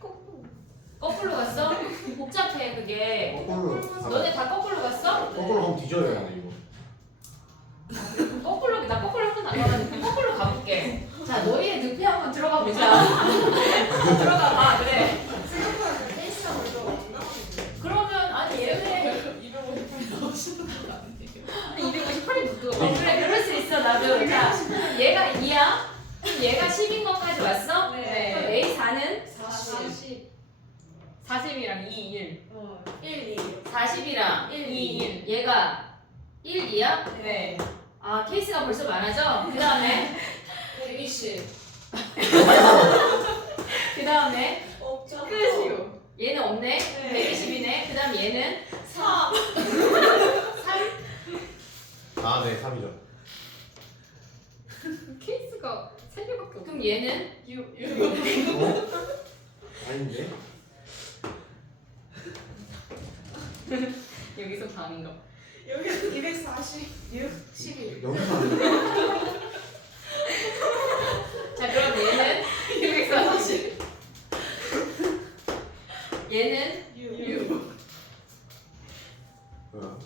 거꾸로 갔어? 복잡해 그게. 거꾸로. 너네 다 거꾸로 갔어? 거꾸로 가면 뒤져야 돼 이거. 거꾸로 나 거꾸로 한 번도 안 가봤는데 거꾸로 가볼게. 자 너희의 늪에 한번 들어가 보자. 들어가 봐 그래. 생각보다 그 케이스가 별로 안 나오는데. 그러면 아니 얘네 258 나오시는 거 아니에요? 258이 누구가? 그래 그럴 수 있어 나도. 자 얘가 2야. 그럼 얘가 10인 것까지 왔어? 네. 그럼 A4는 40. 40이랑 2, 1. 1, 2. 40이랑 1, 2, 1. 얘가 1, 2야? 네. 아 케이스가 벌써 많아져? 그 다음에 120. 그 다음에 없잖아. 끝이요. 얘는 없네? 네. 120이네 그 다음 얘는 3. 3? 아 네 3이죠. 케이스가 3개밖에 없어. 그럼 얘는 6. 어? 아닌데? 여기서 반인가? 여기 246, 11. 여기서 안 돼. 자 그럼 얘는 640. 얘는 6. 뭐야?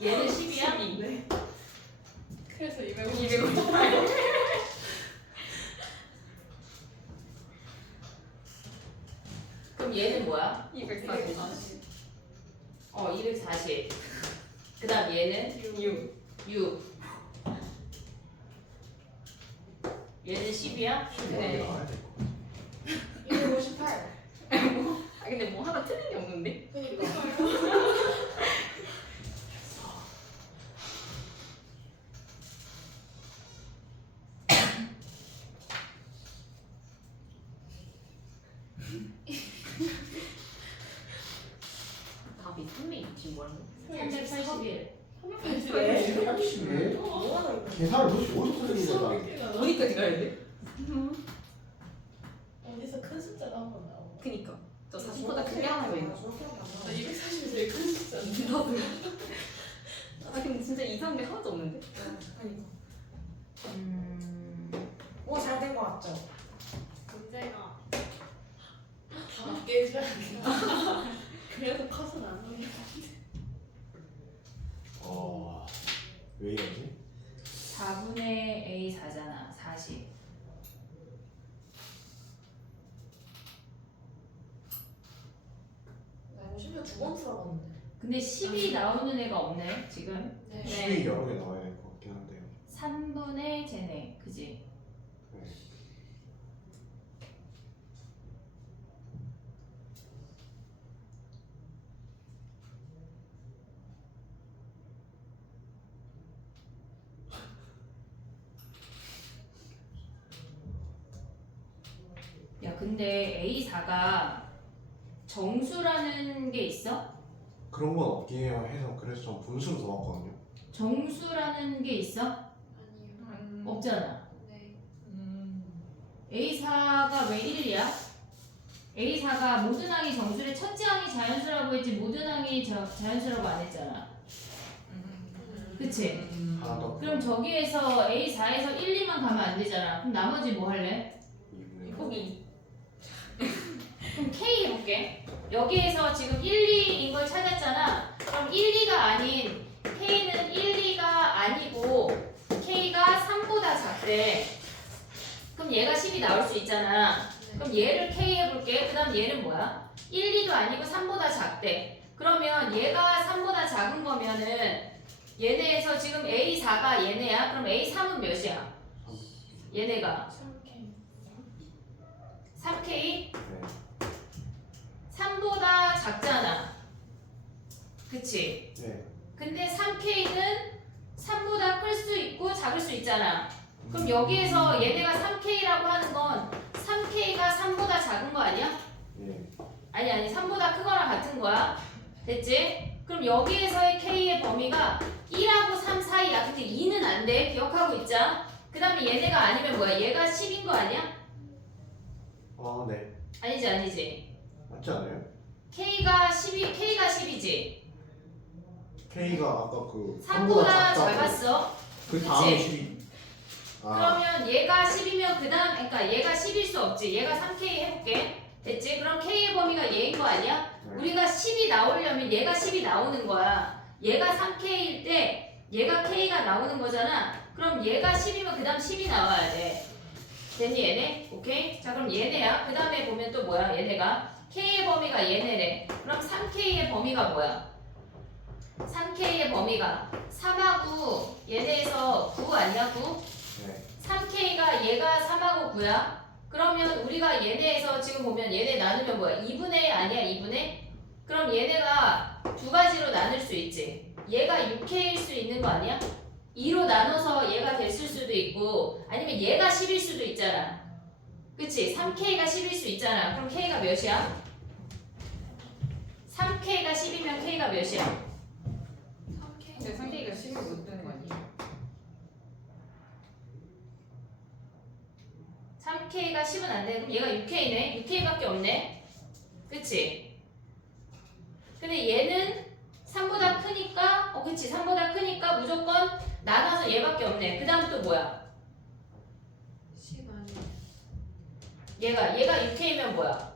얘는 10이야? 네. 그래서 250. 258. 그럼 얘는 뭐야? 240. 240. 그 다음 얘는 6. 6. 얘는 10이야? 네. 나와야 돼. 258. 아 근데 뭐 하나 틀린 게 없는데? 그니까. 답이 360 뭐라는 거? 381. 180에 뭐하는 거야? 계산을 도대체 어디서 쓰는 거야? 어디까지 가야 돼? 어디서 큰 숫자가 한번 나오고. 그니까 저 40보다 크게 하는 거 있나? 나 240이 제일 큰 숫자인데. 나도. 아 근데 진짜 이상한 게 하나도 없는데? 그니까. 음... 잘 된 거 같죠? 문제가 다 맞게 해줘야겠다. 그래도 컷은 안 나오게. 왜 이러지? 4분의 A 4잖아. 40. 나 이거 심지어 2번 풀어봤는데. 근데 10이 나오는 애가 없네 지금. 네. 10이 여러 개 나와야 될 것 같긴 한데요. 3분의 쟤네. 그지? 네. 야 근데 A4가 정수라는 게 있어? 그런 건 없긴 해요. 해서 그래서 전 분수로 넣었거든요. 정수라는 게 있어? 아니요. 없잖아. 네. A4가 왜 1이야? A4가 모든 항이 정수래. 첫째 항이 자연수라고 했지 모든 항이 자연수라고 안 했잖아. 그치? 하나 더. 그럼 저기에서 A4에서 1, 2만 가면 안 되잖아. 그럼 나머지 뭐 할래? 2분의 포기. 그럼 K 해볼게. 여기에서 지금 1, 2인 걸 찾았잖아. 그럼 1, 2가 아닌 K는 1, 2가 아니고 K가 3보다 작대. 그럼 얘가 10이 나올 수 있잖아. 그럼 얘를 K 해볼게. 그 다음 얘는 뭐야? 1, 2도 아니고 3보다 작대. 그러면 얘가 3보다 작은 거면은 얘네에서 지금 A4가 얘네야. 그럼 A3은 몇이야? 얘네가 3K? 네. 3보다 작잖아. 그치? 네. 근데 3K는 3보다 클 수 있고 작을 수 있잖아. 그럼 여기에서 얘네가 3K라고 하는 건 3K가 3보다 작은 거 아니야? 네. 아니 3보다 크거나 같은 거야. 됐지? 그럼 여기에서의 K의 범위가 1하고 3 사이야. 근데 2는 안 돼. 기억하고 있자. 그 다음에 얘네가 아니면 뭐야? 얘가 10인 거 아니야? 네. 아니지. 맞지 않아요? K가 10이지. K가 아까 그 3보다 작았어. 그 다음에 그치? 12. 그러면 얘가 10이면 그 다음, 그러니까 얘가 10일 수 없지. 얘가 3K 해볼게. 됐지? 그럼 K의 범위가 얘인 거 아니야? 네. 우리가 10이 나오려면 얘가 10이 나오는 거야. 얘가 3K일 때 얘가 K가 나오는 거잖아. 그럼 얘가 10이면 그 다음 10이 나와야 돼. 됐니 얘네? 오케이? 자 그럼 얘네야. 그 다음에 보면 또 뭐야? 얘네가 K의 범위가 얘네래. 그럼 3K의 범위가 뭐야? 3K의 범위가 3하고 얘네에서 9 아니야? 9? 네. 3K가 얘가 3하고 9야. 그러면 우리가 얘네에서 지금 보면 얘네 나누면 뭐야? 2분의 아니야? 2분의? 그럼 얘네가 두 가지로 나눌 수 있지. 얘가 6K일 수 있는 거 아니야? 2로 나눠서 얘가 됐을 수도 있고 아니면 얘가 10일 수도 있잖아. 그치? 3K가 10일 수 있잖아. 그럼 K가 몇이야? 3K가 10이면 K가 몇이야? 근데 상대가 10을 못 뜨는 거 아니에요? 3K가 10은 안 돼. 그럼 얘가 6K네. 6K밖에 없네. 그치? 근데 얘는 3보다 크니까 그치 3보다 크니까 무조건 나눠서 얘밖에 없네. 그 다음 또 뭐야? 10 아니야. 얘가 6K면 뭐야?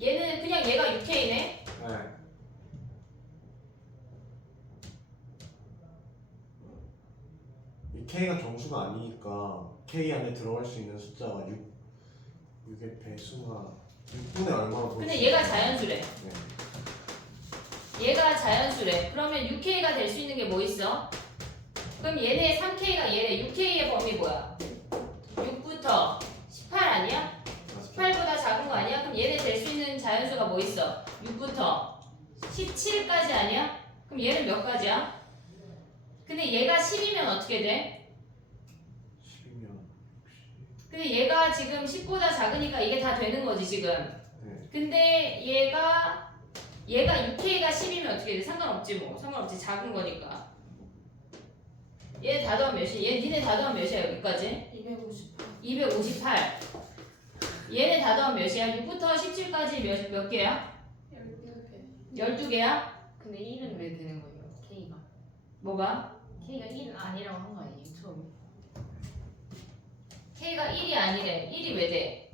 얘는 그냥 얘가 6K네. 네. 이 K가 정수가 아니니까 K 안에 들어갈 수 있는 숫자가 6의 배수가 6분의 얼마나 더 근데 얘가 자연수래. 네. 얘가 자연수래. 그러면 6K가 될 수 있는 게 뭐 있어? 그럼 얘네 3K가 얘네 6K의 범위 뭐야? 6부터 18 아니야? 18보다 작은 거 아니야? 그럼 얘네 될 수 있는 자연수가 뭐 있어? 6부터 17까지 아니야? 그럼 얘는 몇 가지야? 근데 얘가 10이면 어떻게 돼? 10이면 근데 얘가 지금 10보다 작으니까 이게 다 되는 거지 지금. 네. 근데 얘가 6K가 10이면 어떻게 돼? 상관없지 뭐. 상관없지. 작은 거니까. 얘 다 더하면 몇이야? 얘 니네 다 더하면 몇이야 여기까지? 258. 258. 얘네 다 더하면 몇이야? 6부터 17까지 몇 개야? 12개. 12개야? 근데 1은 왜 되는 거예요? K가? 뭐가? K가 1 아니라고 한 거 아니에요? 처음에? K가 1이 아니래. 1이 왜 돼?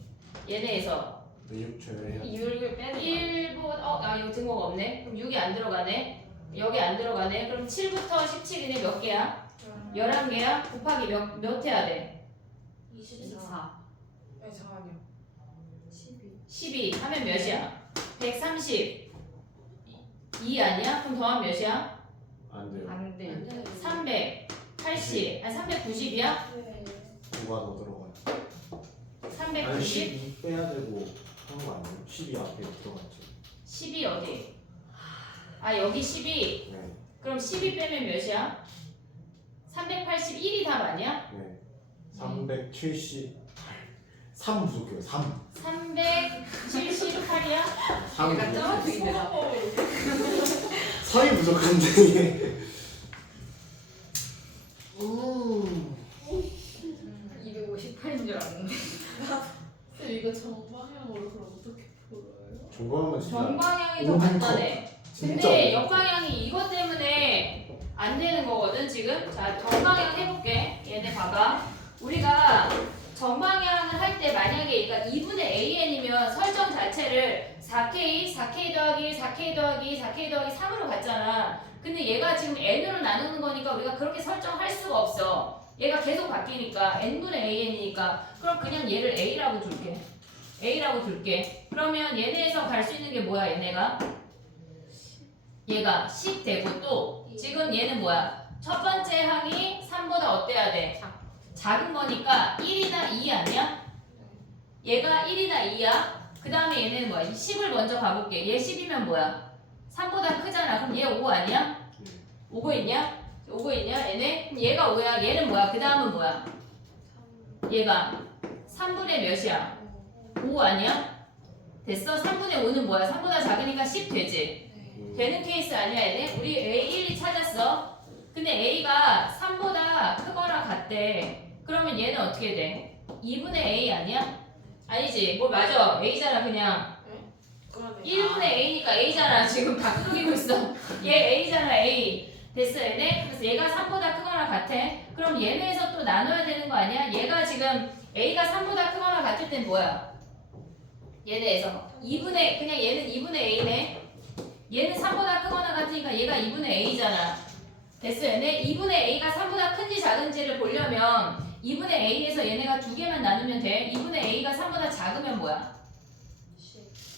얘네에서 6 제외해야 6을 빼는 거 아니에요? 이거 등호가 없네. 그럼 6이 안 들어가네. 여기 안 들어가네. 그럼 7부터 17이네 몇 개야? 11개야? 곱하기 몇 해야 돼? 24. 아니 잠깐만요. 12 하면 몇이야? 130 2 아니야? 그럼 더하면 몇이야? 안 돼요. 안 돼. 380 아니 390이야? 네. 9가 더 들어가요. 아니 390 12 빼야 되고 하는 거 아니에요? 12 앞에 들어갔죠. 12 어디? 아 여기 12 네. 그럼 12 빼면 몇이야? 381이 답 아니야? 네. 378. 3 부족해요. 3. 378이야? 3 약간 쩌어트인데 나. 3이 부족한데. 258인 줄 알았는데. 쌤 이거 정방향으로 그럼 어떻게 풀어요? 종강은 진짜 정방향이 더 오분 간단해. 진짜 근데 오분 역방향이 이것 때문에 안 되는 거거든 지금. 자 정방향 해볼게. 얘네 봐봐. 우리가 정방향을 할 때 만약에 얘가 2분의 AN이면 설정 자체를 4K, 4K 더하기 1, 4K 더하기 2, 4K 더하기 3으로 갔잖아. 근데 얘가 지금 N으로 나누는 거니까 우리가 그렇게 설정할 수가 없어. 얘가 계속 바뀌니까 N분의 AN이니까 그럼 그냥 얘를 A라고 줄게. A라고 줄게. 그러면 얘네에서 갈 수 있는 게 뭐야 얘네가? 얘가 10 되고 또 지금 얘는 뭐야? 첫 번째 항이 3보다 어때야 돼? 작은 거니까 1이나 2 아니야? 얘가 1이나 2야. 그 다음에 얘는 뭐야? 10을 먼저 가볼게. 얘 10이면 뭐야? 3보다 크잖아. 그럼 얘 5 아니야? 오고 있냐? 오고 있냐? 얘네? 그럼 얘가 5야. 얘는 뭐야? 그 다음은 뭐야? 얘가 3분의 몇이야? 5 아니야? 됐어? 3분의 5는 뭐야? 3보다 작으니까 10 되지? 되는 케이스 아니야 얘네? 우리 A 1, 2 찾았어. 근데 A가 3보다 크거나 같대. 그러면 얘는 어떻게 돼? 2분의 A 아니야? 아니지. 뭐 맞아. A잖아 그냥. 그러네. 1분의 A니까 A잖아. 지금 바꾸고 있어. 얘 A잖아 A. 됐어 얘네? 그래서 얘가 3보다 크거나 같아. 그럼 얘네에서 또 나눠야 되는 거 아니야? 얘가 지금 A가 3보다 크거나 같을 땐 뭐야? 얘네에서 2분의 그냥 얘는 2분의 A네. 얘는 3보다 크거나 같으니까 얘가 2분의 A잖아. 됐어 얘네? 2분의 A가 3보다 큰지 작은지를 보려면 2분의 A에서 얘네가 두 개만 나누면 돼. 2분의 A가 3보다 작으면 뭐야?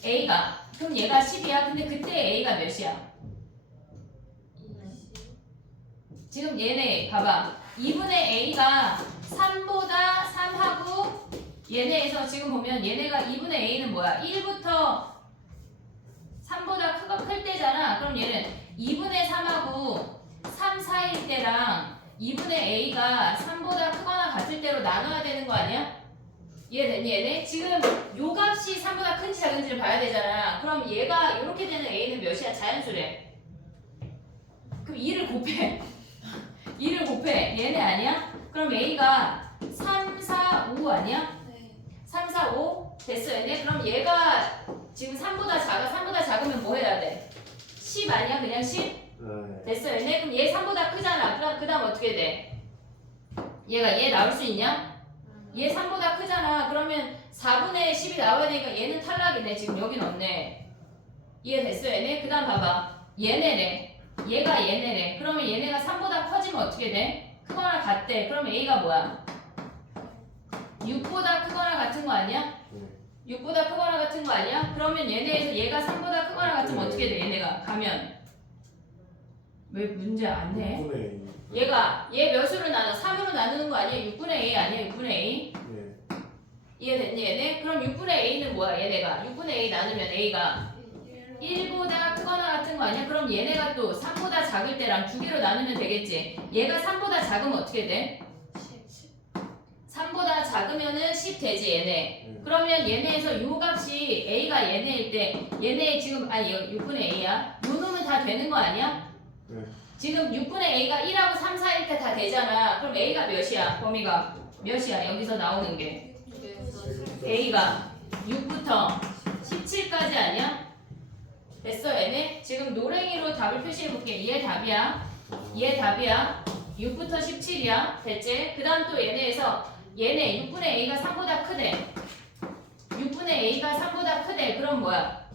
A가 그럼 얘가 10이야. 근데 그때 A가 몇이야? 지금 얘네 봐봐. 2분의 A가 3보다 3하고 얘네에서 지금 보면 얘네가 2분의 A는 뭐야? 1부터 3보다 클 때잖아. 그럼 얘는 2분의 3하고 3 사이일 때랑 2분의 A가 3보다 크거나 같을 때로 나눠야 되는 거 아니야? 이해됐니 얘네? 지금 요 값이 3보다 큰지 작은지를 봐야 되잖아. 그럼 얘가 이렇게 되는 A는 몇이야? 자연수래. 그럼 2를 곱해. 2를 곱해. 얘네 아니야? 그럼 A가 3, 4, 5 아니야? 3, 4, 5? 됐어 얘네? 그럼 얘가 지금 3보다 작아. 3보다 작으면 뭐 해야 돼? 10 아니야? 그냥 10? 네. 됐어 얘네? 그럼 얘 3보다 크잖아. 그 다음 어떻게 돼? 얘가 얘 나올 수 있냐? 얘 3보다 크잖아. 그러면 4분의 10이 나와야 되니까 얘는 탈락이네. 지금 여긴 없네. 이해됐어 얘네? 그 다음 봐봐. 얘네네. 얘가 얘네네. 그러면 얘네가 3보다 커지면 어떻게 돼? 크거나 같대. 그럼 A가 뭐야? 6보다 크거나 같은 거 아니야? 6보다 크거나 같은 거 아니야? 그러면 얘네에서 얘가 3보다 크거나 같으면 어떻게 돼? 얘네가 가면 왜 문제 안 내? 6분의 A. 얘가 얘 몇으로 나눠? 3으로 나누는 거 아니야? 6분의 A 아니야? 6분의 A? 네. 이해됐니 얘네? 그럼 6분의 A는 뭐야 얘네가? 6분의 A 나누면 A가 1보다 크거나 같은 거 아니야? 그럼 얘네가 또 3보다 작을 때랑 두 개로 나누면 되겠지. 얘가 3보다 작으면 어떻게 돼? 3보다 작으면은 10 되지 얘네. 그러면 얘네에서 요 값이 A가 얘네일 때 얘네 지금 아니 6분의 A야. 요 놈은 다 되는 거 아니야? 네. 지금 6분의 A가 1하고 3, 4일 때 다 되잖아. 그럼 A가 몇이야? 범위가 몇이야? 여기서 나오는 게 A가 6부터 17까지 아니야? 됐어 얘네? 지금 노랭이로 답을 표시해볼게. 얘 답이야. 얘 답이야. 6부터 17이야. 됐지? 그 다음 또 얘네에서 얘네 6분의 A가 3보다 크대. 6분의 A가 3보다 크대. 그럼 뭐야?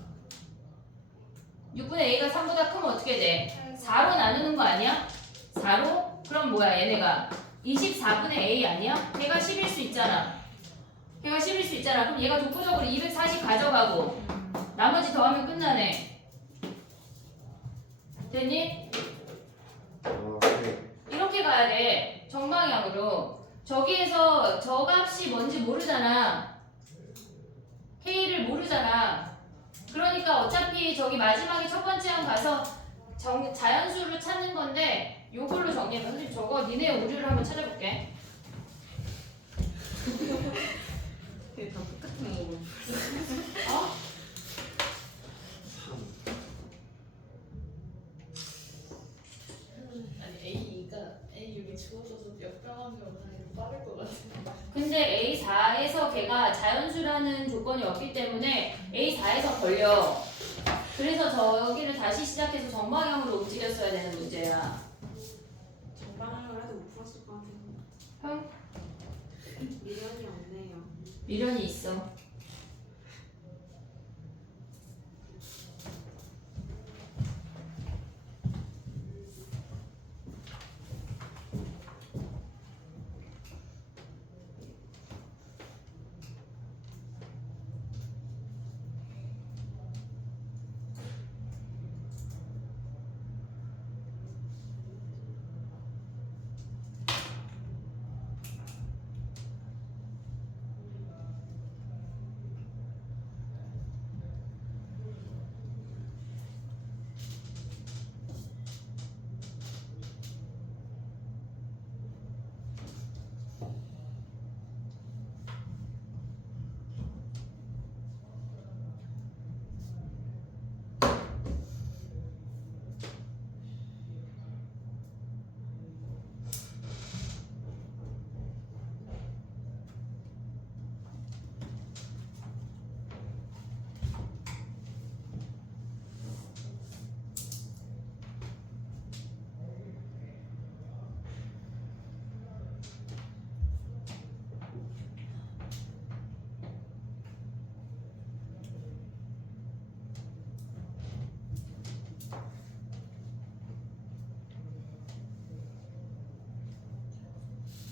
6분의 A가 3보다 크면 어떻게 돼? 4로 나누는 거 아니야? 4로? 그럼 뭐야 얘네가? 24분의 A 아니야? 걔가 10일 수 있잖아. 걔가 10일 수 있잖아. 그럼 얘가 독보적으로 240 가져가고 나머지 더하면 끝나네. 됐니? 아, 네. 이렇게 가야 돼. 정방향으로. 저기에서 저 값이 뭔지 모르잖아. K를 모르잖아. 그러니까 어차피 저기 마지막에 첫 번째 항 가서 자연수를 찾는 건데 요걸로 정리해. 선생님 저거 니네 오류를 한번 찾아볼게. 되게 다 똑같은 거 보고. 3. 아니 A 여기 주어져서 역병하면 하기로 빠를 것 같은데. 근데 A4에서 걔가 자연수라는 조건이 없기 때문에 A4에서 걸려. 그래서 저기를 다시 시작해서 정방향으로 움직였어야 되는 문제야. 형 미련이 없네요. 미련이 있어.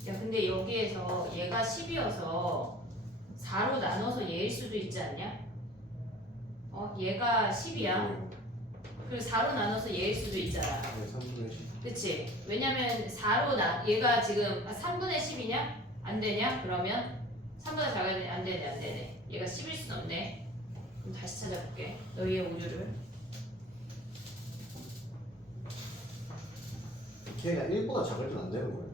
야 근데 여기에서 얘가 10이어서 4로 나눠서 얘일 수도 있지 않냐? 얘가 10이야. 그리고 4로 나눠서 얘일 수도 있잖아. 네, 3분의 10. 그치? 왜냐면 4로 얘가 지금 3분의 10이냐? 안 되냐? 그러면 3보다 작아야 되냐? 안 되네, 안 되네. 얘가 10일 순 없네. 그럼 다시 찾아볼게. 너희의 오류를. K가 1보다 작을 땐 안 되는 거예요.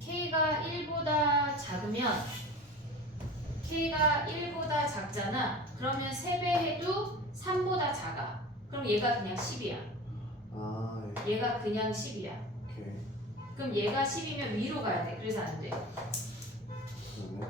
K가 1보다 작으면 K가 1보다 작잖아. 그러면 3배 해도 3보다 작아. 그럼 얘가 그냥 10이야. 아, 예. 얘가 그냥 10이야. 오케이. 그럼 얘가 10이면 위로 가야 돼. 그래서 안 돼. 그러네.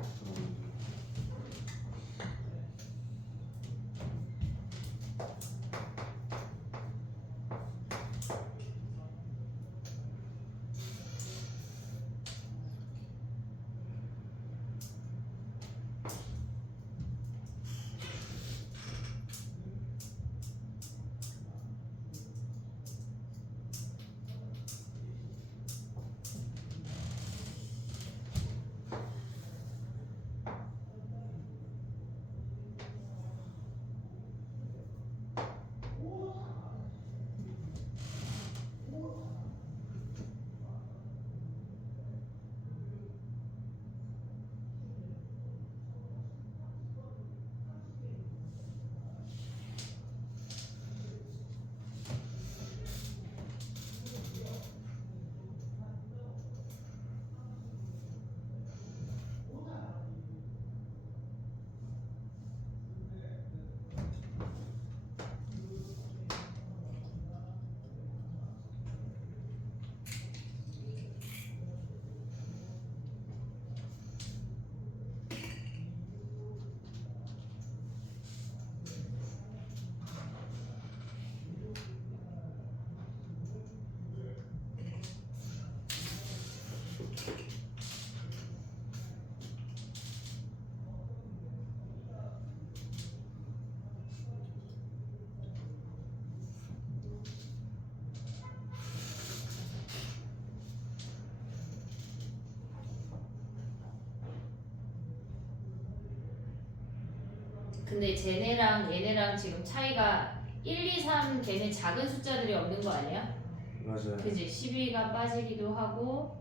근데 쟤네랑 얘네랑 지금 차이가 1, 2, 3 걔네 작은 숫자들이 없는 거 아니야? 맞아요. 그지? 12가 빠지기도 하고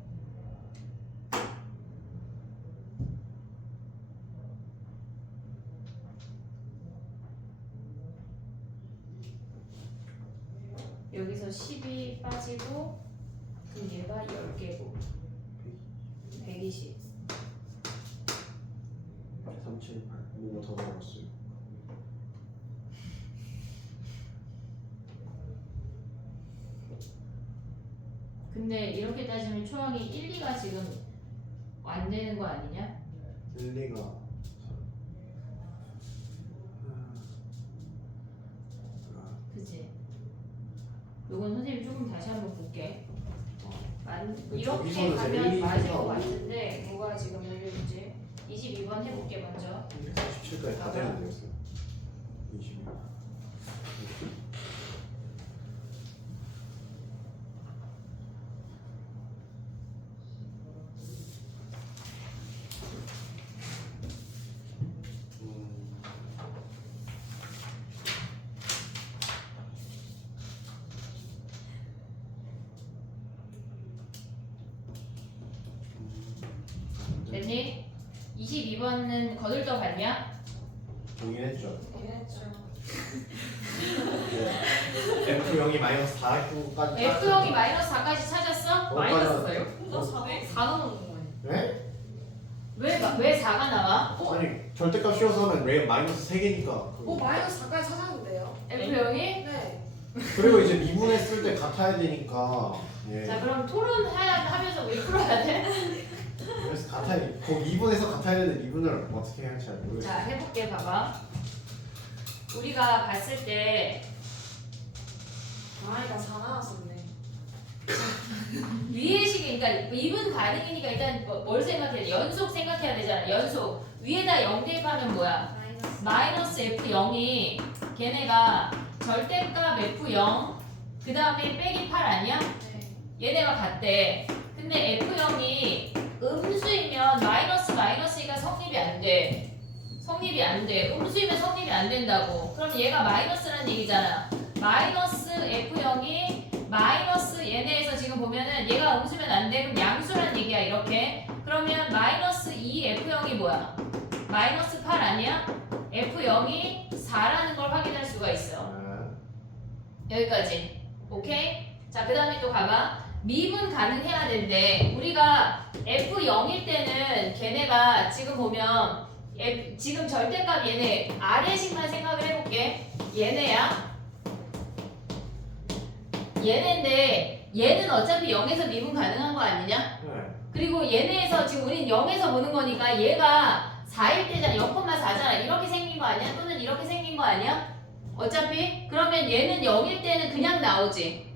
여기서 10이 빠지고 그럼 얘가 10개고 120 3, 7, 8. 뭐가 더 나왔어요? 근데 이렇게 따지면 초항이 1, 2가 지금 안 되는 거 아니냐? 1, 2가 그지? 요건 선생님이 조금 다시 한번 볼게. 이렇게 저기서는 가면 1, 2, 맞을 4, 것 5. 같은데 뭐가 지금 열려있지? 22번 해볼게 먼저. 17까지 다 되는 데였어요. 20. 됐니? 22번은 거들떠 봤냐? 보긴 했죠. 이랬죠. F0이 마이너스 4F까지. F형이 마이너스 4까지 찾았어? 마이너스요? 나 4네? 4 넘는 거 아니에요? 네? 왜 4가 나와? 아니 절대값 씌워서 하면 왜 마이너스 3개니까. 마이너스 4까지 찾았는데요? F형이? 네. 그리고 이제 미분했을 때 같아야 되니까. 예. 자 그럼 토론하면서 우리 풀어야 돼? 그래서 같아야 돼. 그 미분에서 같아야 되는데 미분을 어떻게 해야 할지 잘 모르겠어요. 자 해볼게 봐봐. 우리가 봤을 때 아이가 4 나왔었네. 위의 식이 그러니까 미분 가능이니까 일단 뭘 생각해야 돼? 연속 생각해야 되잖아. 연속 위에다 0 대입하면 뭐야? 마이너스 F0이 걔네가 절대값 F0 그 다음에 빼기 8 아니야? 네. 얘네가 같대. 근데 F0이 음수이면 마이너스가 성립이 안 돼. 성립이 안 돼. 음수이면 성립이 안 된다고. 그럼 얘가 마이너스라는 얘기잖아. 마이너스 F0이 마이너스 얘네에서 지금 보면은 얘가 음수면 안 돼. 그럼 양수라는 얘기야 이렇게. 그러면 마이너스 2 F0이 뭐야? 마이너스 8 아니야? F0이 4라는 걸 확인할 수가 있어. 여기까지. 오케이? 자, 그 다음에 또 가봐. 미분 가능해야 된대. 우리가 F0일 때는 걔네가 지금 보면 지금 절대값 얘네 아래식만 생각을 해볼게. 얘네야. 얘네인데 얘는 어차피 0에서 미분 가능한 거 아니냐? 네. 그리고 얘네에서 지금 우린 0에서 보는 거니까 얘가 4일 때잖아. 0,4잖아. 이렇게 생긴 거 아니야? 또는 이렇게 생긴 거 아니야? 어차피 그러면 얘는 0일 때는 그냥 나오지.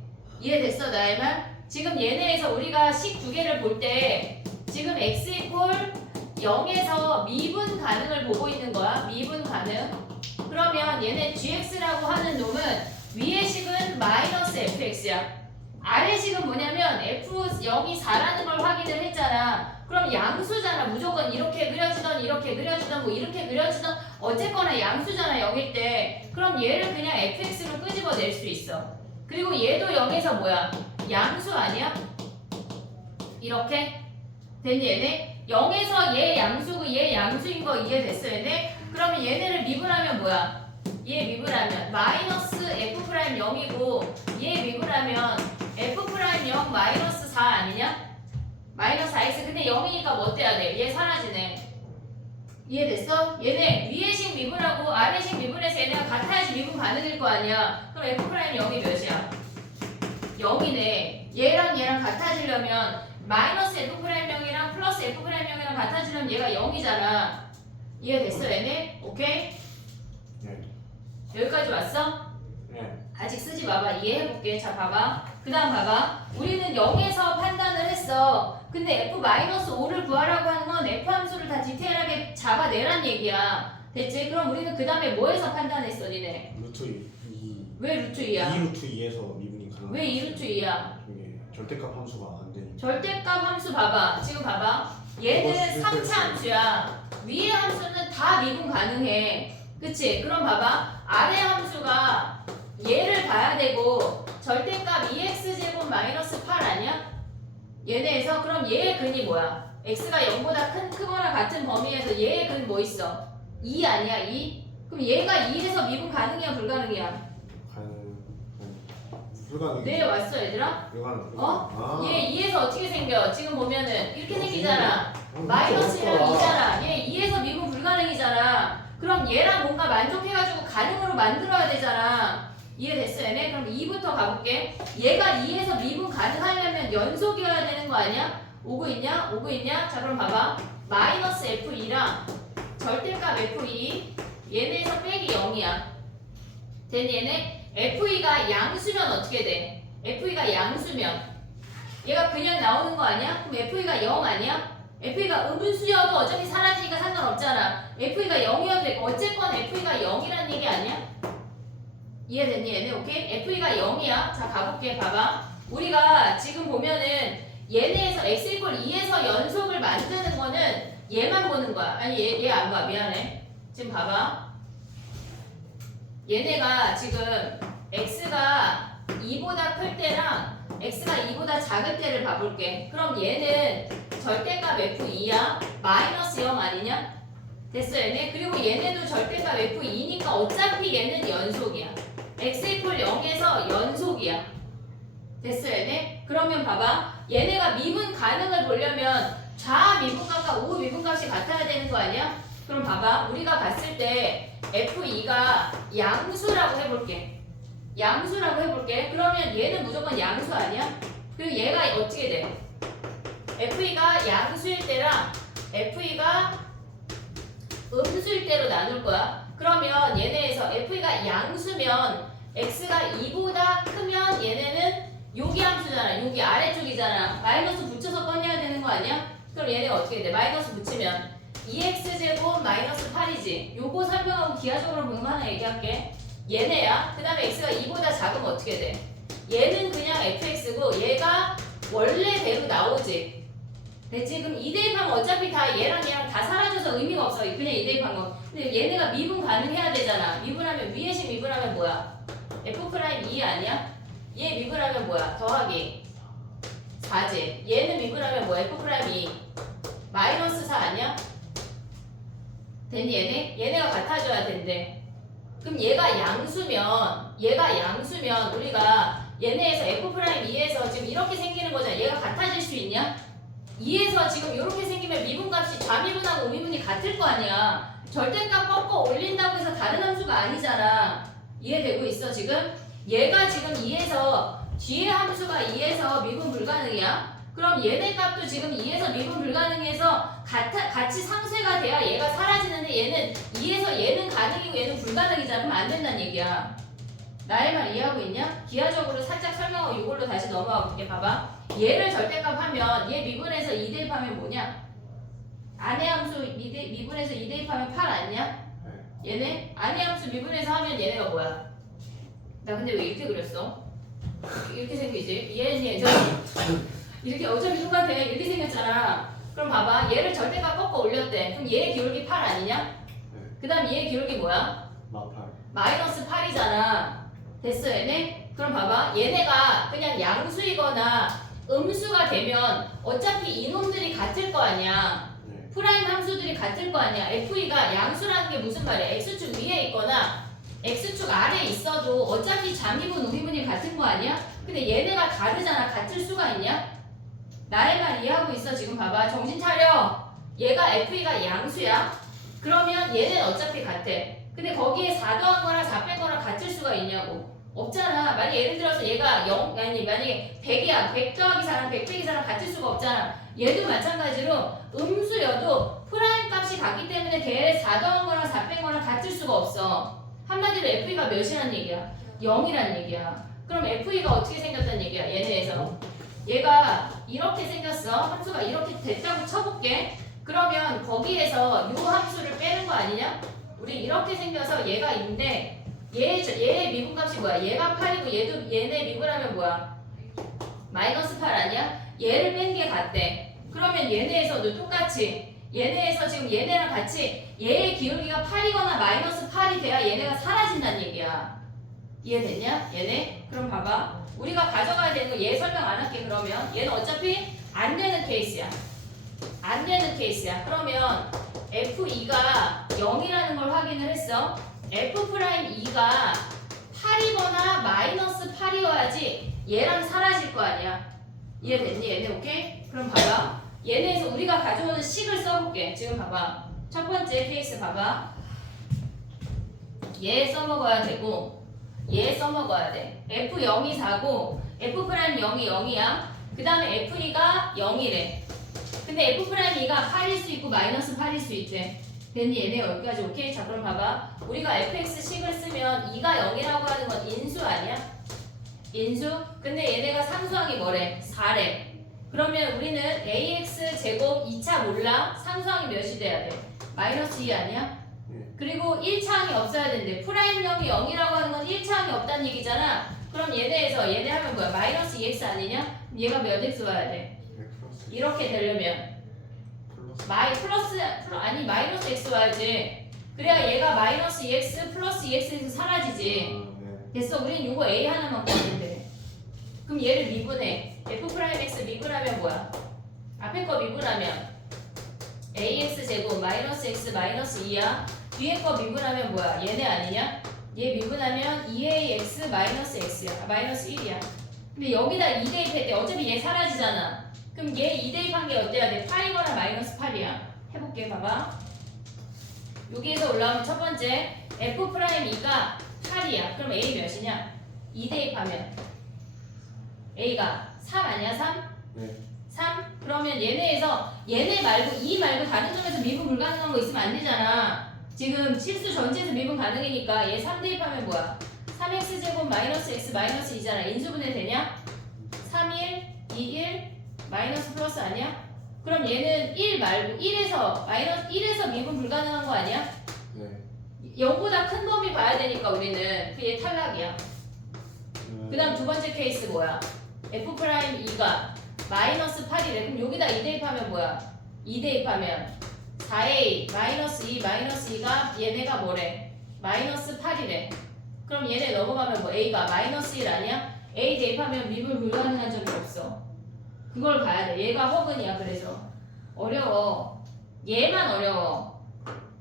이해됐어 나의 말? 지금 얘네에서 우리가 식 두 개를 볼 때 지금 x 이퀄 0에서 미분 가능을 보고 있는 거야. 미분 가능. 그러면 얘네 gx라고 하는 놈은 위의 식은 마이너스 fx야. 아래 식은 뭐냐면 f0이 4라는 걸 확인을 했잖아. 그럼 양수잖아. 무조건 이렇게 그려지던 이렇게 그려지던 뭐 이렇게 그려지던 어쨌거나 양수잖아 0일 때. 그럼 얘를 그냥 fx로 끄집어낼 수 있어. 그리고 얘도 0에서 뭐야? 양수 아니야? 이렇게? 됐니 얘네? 0에서 얘 양수고 얘 양수인 거 이해됐어 얘네? 그러면 얘네를 미분하면 뭐야? 얘 미분하면 마이너스 f'0이고 얘 미분하면 f'0 마이너스 4 아니냐? 마이너스 4x 근데 0이니까 뭐 어때야 돼? 얘 사라지네. 이해됐어? 얘네 위에식 미분하고 아래식 미분해서 얘네가 같아야지 미분 가능일 거 아니야. 그럼 f'0이 몇이야? 0이네. 얘랑 같아지려면 마이너스 f'0이랑 플러스 f'0이랑 같아지려면 얘가 0이잖아. 이해됐어 얘네? 오케이? 네. 여기까지 왔어? 네. 아직 쓰지 마봐. 이해해볼게. 자 봐봐. 그 다음 봐봐. 우리는 0에서 판단을 했어. 근데 f-5를 구하라고 하는 건 f 함수를 다 디테일하게 잡아내란 얘기야. 됐지? 그럼 우리는 그 다음에 뭐에서 판단했어 니네? 루트 2. 왜 루트 2야? 2 루트 2에서 미분이 가능. 왜 2루트 2야? 이게 절대값 함수가 안 되니까. 절대값 함수 봐봐. 지금 봐봐. 얘는 3차 함수야. 위의 함수는 다 미분 가능해. 그치? 그럼 봐봐. 아래 함수가 얘를 봐야 되고 절대값 2x제곱 마이너스 8 아니야? 얘네에서 그럼 얘의 근이 뭐야? x가 0보다 크거나 같은 범위에서 얘의 근 뭐 있어? 2 아니야? 2? 그럼 얘가 2에서 미분 가능이야 불가능이야? 불가능. 네 왔어 얘들아? 불가능. 어? 아. 얘 2에서 어떻게 생겨? 지금 보면은 이렇게 생기잖아. 어, 마이너스랑 어렵다. 2잖아. 얘 2에서 미분 불가능이잖아. 그럼 얘랑 뭔가 만족해가지고 가능으로 만들어야 되잖아. 이해됐어 얘네? 그럼 2부터 가볼게. 얘가 2에서 미분 가능하려면 연속이어야 되는 거 아니야? 오고 있냐? 오고 있냐? 자 그럼 봐봐. 마이너스 f2랑 절대값 f2 얘네에서 빼기 0이야. 된 얘네? f2가 양수면 어떻게 돼? f2가 양수면 얘가 그냥 나오는 거 아니야? 그럼 FE가 0 아니야? FE가 음분수여도 어차피 사라지니까 상관없잖아. FE가 0이어도 되고 어쨌건 FE가 0이란 얘기 아니야? 이해됐니 얘네? 오케이? FE가 0이야. 자 가볼게. 봐봐. 우리가 지금 보면은 얘네에서 x 이퀄 2에서 연속을 만드는 거는 얘만 보는 거야. 아니 얘 안 봐. 미안해. 지금 봐봐. 얘네가 지금 x가 2보다 클 때랑 x가 2보다 작을 때를 봐볼게. 그럼 얘는 절대값 f2야. 마이너스 0 아니냐? 됐어 얘네? 그리고 얘네도 절대값 f2니까 어차피 얘는 연속이야. x 이퀄 0에서 연속이야. 됐어 얘네? 그러면 봐봐. 얘네가 미분 가능을 보려면 좌 미분값과 우 미분값이 같아야 되는 거 아니야? 그럼 봐봐. 우리가 봤을 때 f2가 양수라고 해볼게. 양수라고 해볼게. 그러면 얘는 무조건 양수 아니야? 그리고 얘가 어떻게 돼? FE가 양수일 때랑 FE가 음수일 때로 나눌 거야. 그러면 얘네에서 FE가 양수면 x가 2보다 크면 얘네는 여기 함수잖아. 여기 아래쪽이잖아. 마이너스 붙여서 꺼내야 되는 거 아니야? 그럼 얘네가 어떻게 돼? 마이너스 붙이면 2x제곱 마이너스 8이지. 요거 설명하고 기하적으로 보는 거 하나 얘기할게. 얘네야. 그 다음에 x가 2보다 작으면 어떻게 돼? 얘는 그냥 fx고 얘가 원래대로 나오지. 됐지? 그럼 2 대입하면 어차피 다 얘랑 다 사라져서 의미가 없어. 그냥 2 대입한 거. 근데 얘네가 미분 가능해야 되잖아. 미분하면 위에 식 미분하면 뭐야? f'2 아니야? 얘 미분하면 뭐야? 더하기 4지. 얘는 미분하면 뭐야? f'2 마이너스 4 아니야? 됐니 얘네? 얘네가 같아져야 된대. 그럼 얘가 양수면 우리가 얘네에서 f'2에서 지금 이렇게 생기는 거잖아. 얘가 같아질 수 있냐? 2에서 지금 이렇게 생기면 미분값이 좌미분하고 우미분이 같을 거 아니야. 절대값 꺾어 올린다고 해서 다른 함수가 아니잖아. 이해되고 있어 지금? 얘가 지금 2에서 뒤에 함수가 2에서 미분 불가능이야. 그럼 얘네 값도 지금 2에서 미분 불가능해서 같이 상쇄가 돼야 얘가 사라지는데 얘는 2에서 얘는 가능이고 얘는 불가능이잖아. 그럼 안 된다는 얘기야. 나의 말 이해하고 있냐? 기하적으로 살짝 설명하고 이걸로 다시 넘어가 볼게. 봐봐. 얘를 절대값 하면 얘 미분해서 2 대입하면 뭐냐? 안의 함수 미분해서 2 대입하면 8 아니냐? 얘네? 안의 함수 미분해서 하면 얘네가 뭐야? 나 근데 왜 이렇게 그렸어? 이렇게 생기지? 얘는 이렇게 어차피 똑같아. 이렇게 생겼잖아. 그럼 봐봐. 얘를 절대값 꺾어 올렸대. 그럼 얘의 기울기 8 아니냐? 그 다음 얘의 기울기 뭐야? 마이너스 8이잖아. 됐어 얘네? 그럼 봐봐. 얘네가 그냥 양수이거나 음수가 되면 어차피 이놈들이 같을 거 아니야. 프라임 함수들이 같을 거 아니야. FE가 양수라는 게 무슨 말이야? x축 위에 있거나 x축 아래에 있어도 어차피 좌미분 우미분이 같은 거 아니야? 근데 얘네가 다르잖아. 같을 수가 있냐? 나의 말 이해하고 있어? 지금 봐봐. 정신 차려. 얘가 FE가 양수야. 그러면 얘는 어차피 같아. 근데 거기에 4 더한 거랑 4 뺀 거랑 같을 수가 있냐고. 없잖아. 만약 예를 들어서 얘가 만약에 100이야. 100 더하기 4랑 100 빼기 4랑 같을 수가 없잖아. 얘도 마찬가지로 음수여도 프라임 값이 같기 때문에 걔를 4 더한 거랑 4 뺀 거랑 같을 수가 없어. 한마디로 FE가 몇이란 얘기야? 0이란 얘기야. 그럼 FE가 어떻게 생겼단 얘기야? 얘네에서 얘가 이렇게 생겼어. 함수가 이렇게 됐다고 쳐볼게. 그러면 거기에서 요 함수를 빼는 거 아니냐? 우리 이렇게 생겨서 얘가 있는데 얘의 미분값이 뭐야? 얘가 8이고 얘네 미분하면 뭐야? 마이너스 8 아니야? 얘를 뺀 게 같대. 그러면 얘네에서도 똑같이 얘네에서 지금 얘네랑 같이 얘의 기울기가 8이거나 마이너스 8이 돼야 얘네가 사라진다는 얘기야. 이해됐냐? 얘네? 그럼 봐봐. 우리가 가져가야 되는 거 얘 설명 안 할게. 그러면 얘는 어차피 안 되는 케이스야. 안 되는 케이스야. 그러면 F2가 0이라는 걸 확인을 했어. F'2가 8이거나 마이너스 8이어야지 얘랑 사라질 거 아니야. 이해됐니? 얘네 오케이? 그럼 봐봐. 얘네에서 우리가 가져오는 식을 써볼게. 지금 봐봐. 첫 번째 케이스 봐봐. 얘 써먹어야 되고 얘 써먹어야 돼. F0이 4고 F'0이 0이야. 그 다음에 F2가 0이래. 근데 F'2가 8일 수 있고 마이너스 8일 수 있대. 됐니? 얘네 여기까지 오케이? 자 그럼 봐봐. 우리가 fx식을 쓰면 2가 0이라고 하는 건 인수 아니야? 인수? 근데 얘네가 상수항이 뭐래? 4래. 그러면 우리는 ax 제곱 2차 몰라. 상수항이 몇이 돼야 돼? 마이너스 2 아니야? 네. 그리고 1차항이 없어야 된대. 프라임 0이 0이라고 하는 건 1차항이 없다는 얘기잖아. 그럼 얘네 하면 뭐야? 마이너스 2x 아니냐? 얘가 몇 x 와야 돼? 네, 플러스 이렇게 되려면 마이너스 x 와야지. 그래야 얘가 마이너스 2x 플러스 2x에서 사라지지. 네. 됐어. 우린 이거 a 하나만 구하면 돼. 그럼 얘를 미분해. f'(x) 미분하면 뭐야? 앞에 거 미분하면 ax 제곱 마이너스 x 마이너스 2야. 뒤에 거 미분하면 뭐야? 얘네 아니냐? 얘 미분하면 2ax 마이너스 x야. 마이너스 1이야. 근데 여기다 2 대입할 때 어차피 얘 사라지잖아. 그럼 얘 2 대입한 게 어때야 돼? 8이거나 마이너스 8이야. 해볼게. 봐봐. 여기에서 올라오면 첫 번째 f'2가 8이야. 그럼 a 몇이냐? 2 대입하면 a가 3 아니야? 3? 네. 3? 그러면 얘네 말고 2 말고 다른 점에서 미분 불가능한 거 있으면 안 되잖아. 지금 실수 전체에서 미분 가능이니까 얘 3 대입하면 뭐야? 3x제곱 마이너스 x 마이너스 2잖아. 인수분해 되냐? 3, 1, 2, 1 마이너스 플러스 아니야? 그럼 얘는 1 말고 1에서 마이너스 1에서 미분 불가능한 거 아니야? 네. 0보다 큰 범위 봐야 되니까 우리는 그얘 탈락이야. 그 다음 두 번째 케이스 뭐야? f'2가 마이너스 8이래. 그럼 여기다 2 대입하면 뭐야? 2 대입하면 4a 마이너스 2 마이너스 2가 얘네가 뭐래? 마이너스 8이래. 그럼 얘네 넘어가면 뭐 a가 마이너스 1 아니야? a 대입하면 미분 불가능한 점이 없어. 그걸 봐야 돼. 얘가 허근이야. 그래서 어려워. 얘만 어려워.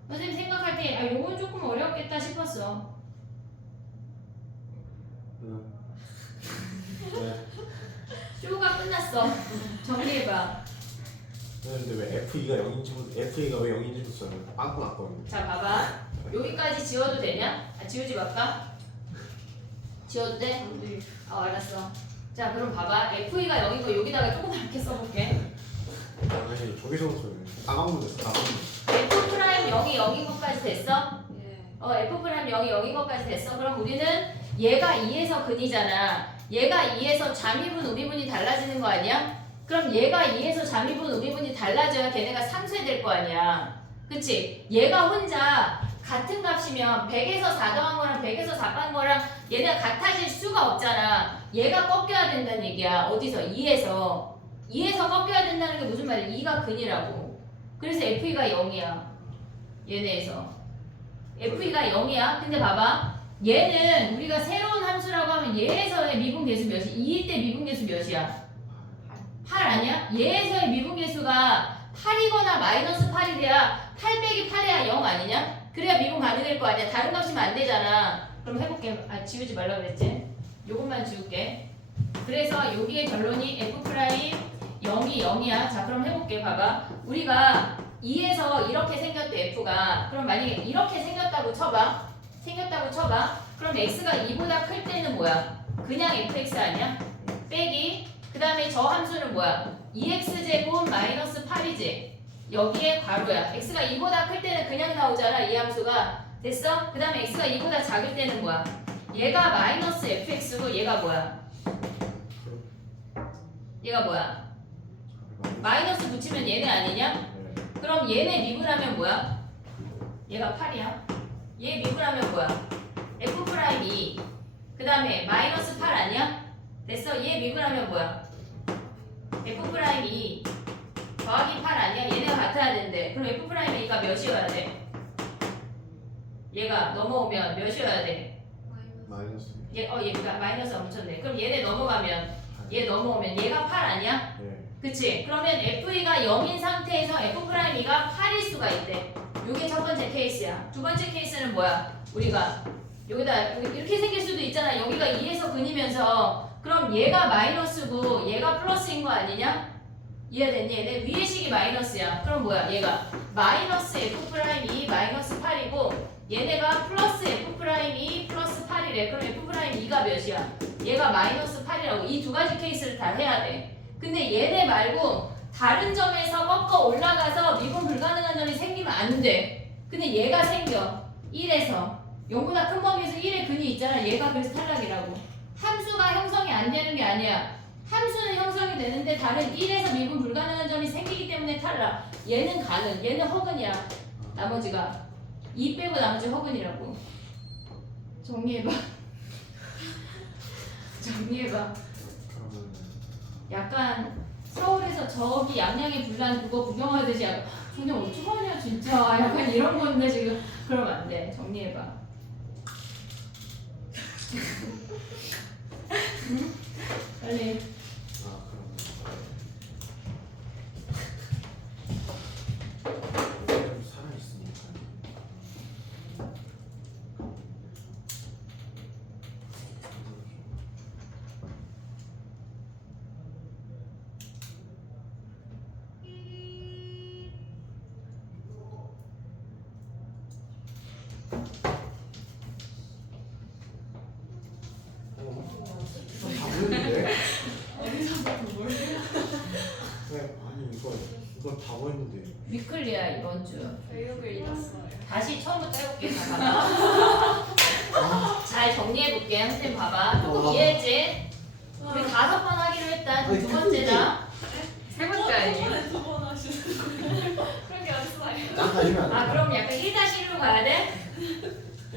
선생님 생각할 때 아 요건 조금 어렵겠다 싶었어. 네. 쇼가 끝났어. 정리해봐. 근데 왜 FE가 0인지부터 FE가 왜 0인지부터 빵꾸 났거든요. 자 봐봐. 여기까지 지워도 되냐? 아, 지우지 말까? 지워도 돼? 알았어. 자 그럼 봐봐. FE가 0인 거 여기다가 조그맣게 써볼게. 아니 저기서부터 까먹는데 까먹는데. F'0이 0인 것까지 됐어? 예. F'0이 0인 것까지 됐어? 그럼 우리는 얘가 2에서 근이잖아. 얘가 2에서 잠이분 우미분이 달라지는 거 아니야? 그럼 얘가 2에서 잠이분 우미분이 달라져야 걔네가 상쇄될 거 아니야. 그치? 얘가 혼자 같은 값이면 100에서 4 더한 거랑 100에서 4 뺀 거랑 얘네가 같아질 수가 없잖아. 얘가 꺾여야 된다는 얘기야. 어디서? 2에서. 2에서 꺾여야 된다는 게 무슨 말이야? 2가 근이라고. 그래서 FE가 0이야. 얘네에서. FE가 0이야. 근데 봐봐. 얘는 우리가 새로운 함수라고 하면 얘에서의 미분계수 몇이? 2일 때 미분계수 몇이야? 8 아니야? 얘에서의 미분계수가 8이거나 마이너스 8이 돼야 8 빼기 8이야 0 아니냐? 그래야 미분 가능할 거 아니야. 다른 값이면 안 되잖아. 그럼 해볼게. 아 지우지 말라고 그랬지? 요것만 지울게. 그래서 여기의 결론이 F'0이 0이야. 자 그럼 해볼게. 봐봐. 우리가 2에서 이렇게 생겼대 F가. 그럼 만약에 이렇게 생겼다고 쳐봐. 그럼 x가 2보다 클 때는 뭐야? 그냥 fx 아니야? 빼기 그 다음에 저 함수는 뭐야? 2x제곱 마이너스 8이지? 여기에 괄호야. x가 2보다 클 때는 그냥 나오잖아. 이 함수가. 됐어? 그 다음에 x가 2보다 작을 때는 뭐야? 얘가 마이너스 fx고 얘가 뭐야? 마이너스 붙이면 얘네 아니냐? 네. 그럼 얘네 미분하면 뭐야? 얘가 8이야. 얘 미분하면 뭐야? F'2 그 다음에 마이너스 8 아니야? 됐어? 얘 미분하면 뭐야? F'2 더하기 8 아니야? 얘네가 같아야 되는데 그럼 F'2가 몇이어야 돼? 얘가 넘어오면 몇이어야 돼? 마이너스. 얘가 마이너스 엄청네. 그럼 얘네 넘어가면 얘 넘어오면 얘가 8 아니야? 네. 그치? 그러면 FE가 0인 상태에서 F'2가 8일 수가 있대. 요게 첫 번째 케이스야. 두 번째 케이스는 뭐야? 우리가 여기다 이렇게 생길 수도 있잖아. 여기가 2에서 근이면서 그럼 얘가 마이너스고 얘가 플러스인 거 아니냐? 이해됐니? 얘네 위의 식이 마이너스야. 그럼 뭐야? 얘가 마이너스 F'2 마이너스 8이고 얘네가 플러스 F'2 플러스 8이래. 그럼 F'2가 몇이야? 얘가 마이너스 8이라고. 이 두 가지 케이스를 다 해야 돼. 근데 얘네 말고 다른 점에서 꺾어 올라가서 미분 불가능한 점이 생기면 안 돼. 근데 얘가 생겨. 1에서 0보다 큰 범위에서 1의 근이 있잖아. 얘가 그래서 탈락이라고. 함수가 형성이 안 되는 게 아니야. 함수는 형성이 되는데 다른 1에서 미분 불가능한 점이 생기기 때문에 탈락. 얘는 가능, 얘는 허근이야. 나머지가 2 빼고 나머지 허근이라고. 정리해봐. 정리해봐. 그러면 약간 서울에서 저기 양양의 불난 그거 구경하듯이 약간 근데 어떡하냐 진짜 약간 이런 건데 지금 그러면 안 돼. 정리해봐. 응? 빨리. 그러면 좀 살아 있으니까. 다 보였는데? 어디서부터 뭘 해요? 네, 아니 이거 다 보였는데. 위클리야 이번 주. 교육을 잃었어요. 다시 처음부터 해볼게. 자 봐봐. 잘 정리해볼게. 선생님 봐봐. 조금 이해했지? 우리 5번 하기로 했다. 두 번째다. 세 번째 아니에요? 저번에 2번 하시는 거예요? 그런 게 어딨어요? 짱 가시면 안 돼요? 아 그럼 약간 1-1로 가야 돼?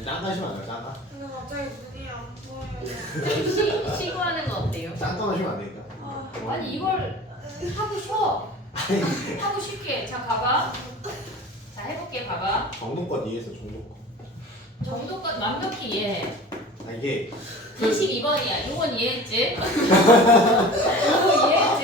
짱 가시면 안 돼요? 짱가? 근데 갑자기 눈이 안 보여요. 시구하는 거 어때요? 짱가 마시면 안 되니까. 아니 이걸 하고 쉬어. 하고 쉽게. 자 봐봐. 자 해볼게. 봐봐. 정도껏 이해해서 정도껏. 정도껏 완벽히 이해해. 아 이게 22번이야. 이건 이해했지? 이거 이해했지?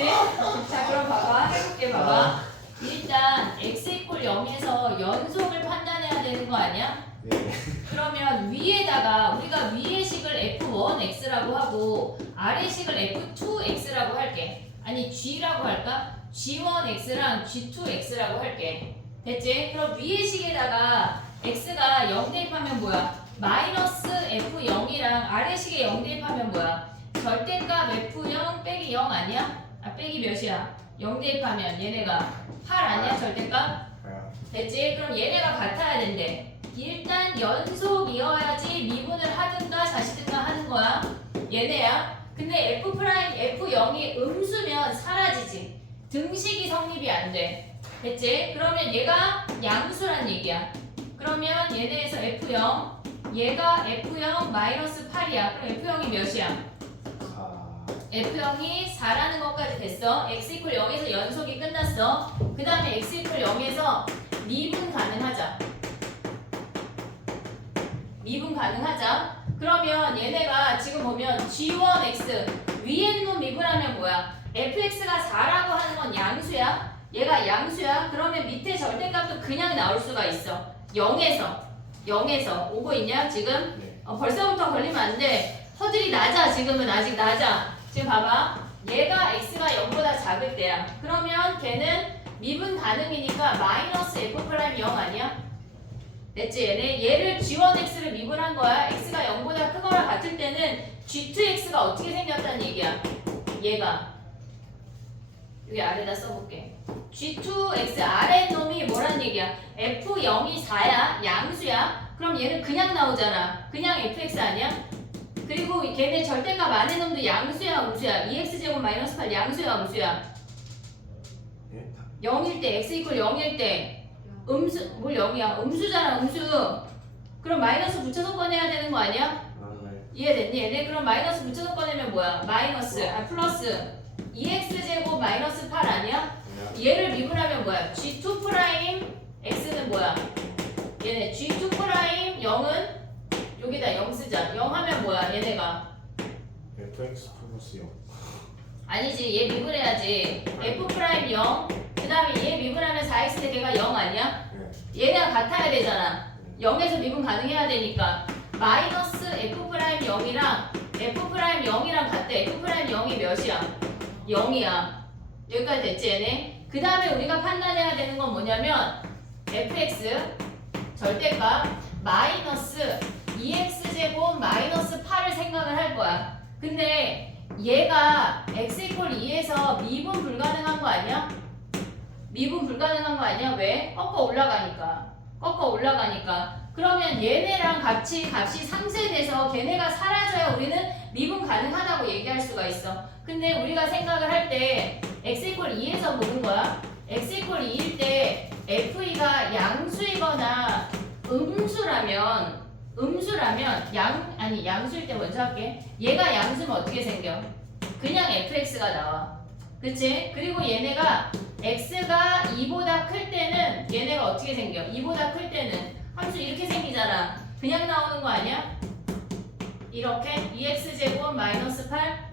자 그럼 봐봐. 해볼게. 봐봐. 일단 x 이퀄 0에서 연속을 판단해야 되는 거 아니야? 네. 그러면 위에다가 우리가 위의 식을 f1x라고 하고 아래 식을 f2x라고 할게. 아니 g라고 할까? g1x랑 g2x라고 할게. 됐지? 그럼 위의 식에다가 x가 0 대입하면 뭐야? 마이너스 f0이랑 아래 식에 0 대입하면 뭐야? 절대값 f0 빼기 0 아니야? 아 빼기 몇이야? 0 대입하면 얘네가 8 아니야? 절대값? 아, 됐지? 그럼 얘네가 같아야 된대. 일단 연속이어야지 미분을 하든가 자시든가 하는 거야. 얘네야. 근데 f 프라임 f0이 음수면 사라지지. 등식이 성립이 안 돼. 됐지? 그러면 얘가 양수란 얘기야. 그러면 얘네에서 f0 얘가 f0 마이너스 8이야. 그럼 f0이 몇이야? 4. f0이 4라는 것까지 됐어. x 이퀄 0에서 연속이 끝났어. 그 다음에 x 이퀄 0에서 미분 가능하자. 미분 가능하자. 그러면 얘네가 지금 보면 g1x 위에 놈 미분하면 뭐야? fx가 4라고 하는 건 양수야. 얘가 양수야. 그러면 밑에 절대값도 그냥 나올 수가 있어. 0에서 오고 있냐 지금? 네. 벌써부터 걸리면 안 돼. 허들이 낮아. 지금은 아직 낮아. 지금 봐봐. 얘가 x가 0보다 작을 때야. 그러면 걔는 미분 가능이니까 마이너스 f 프라임 0 아니야? 됐지 얘네? 얘를 g1x를 미분한 거야. x가 0보다 크거나 같을 때는 g2x가 어떻게 생겼다는 얘기야. 얘가 여기 아래다 써볼게. g2x 아래 놈이 뭐란 얘기야? f0이 4야. 양수야. 그럼 얘는 그냥 나오잖아. 그냥 fx 아니야? 그리고 걔네 절대값 안에 놈도 양수야 음수야? 2x제곱 마이너스 8 양수야 음수야? 예? 0일 때 x 이퀄 0일 때 음수 뭘 0이야? 음수잖아 음수. 그럼 마이너스 붙여서 꺼내야 되는 거 아니야? 아, 네. 이해됐니 얘네? 그럼 마이너스 붙여서 꺼내면 뭐야? 마이너스 플러스 2x제곱 마이너스 8 아니야? 네. 얘를 미분하면 뭐야? g2 프라임 x는 뭐야? 얘네 g2 프라임 0은 여기다 0 쓰자. 0 하면 뭐야? 얘네가 fx 플러스 0. 아니지 얘 미분해야지. f 프라임 0 그 다음에 얘 미분하면 4x 대 걔가 0 아니야? 네. 얘네가 같아야 되잖아. 네. 0에서 미분 가능해야 되니까 마이너스 f 프라임 0이랑 f 프라임 0이랑 같대. f 프라임 0이 몇이야? 0이야. 여기까지 됐지 얘네? 그 다음에 우리가 판단해야 되는 건 뭐냐면 fx 절대값 마이너스 2x제곱 마이너스 8을 생각을 할 거야. 근데 얘가 x 이퀄 2에서 미분 불가능한 거 아니야? 미분 불가능한 거 아니야? 왜? 꺾어 올라가니까. 그러면 얘네랑 값이 상쇄돼서 걔네가 사라져야 우리는 미분 가능하다고 얘기할 수가 있어. 근데 우리가 생각을 할 때 x 이퀄 2에서 보는 거야. x 이퀄 2일 때 FE가 양수이거나 음수라면 양수일 때 먼저 할게. 얘가 양수면 어떻게 생겨? 그냥 fx가 나와. 그치? 그리고 얘네가 x가 2보다 클 때는 얘네가 어떻게 생겨? 2보다 클 때는 함수 이렇게 생기잖아. 그냥 나오는 거 아니야? 이렇게 2x제곱 마이너스 8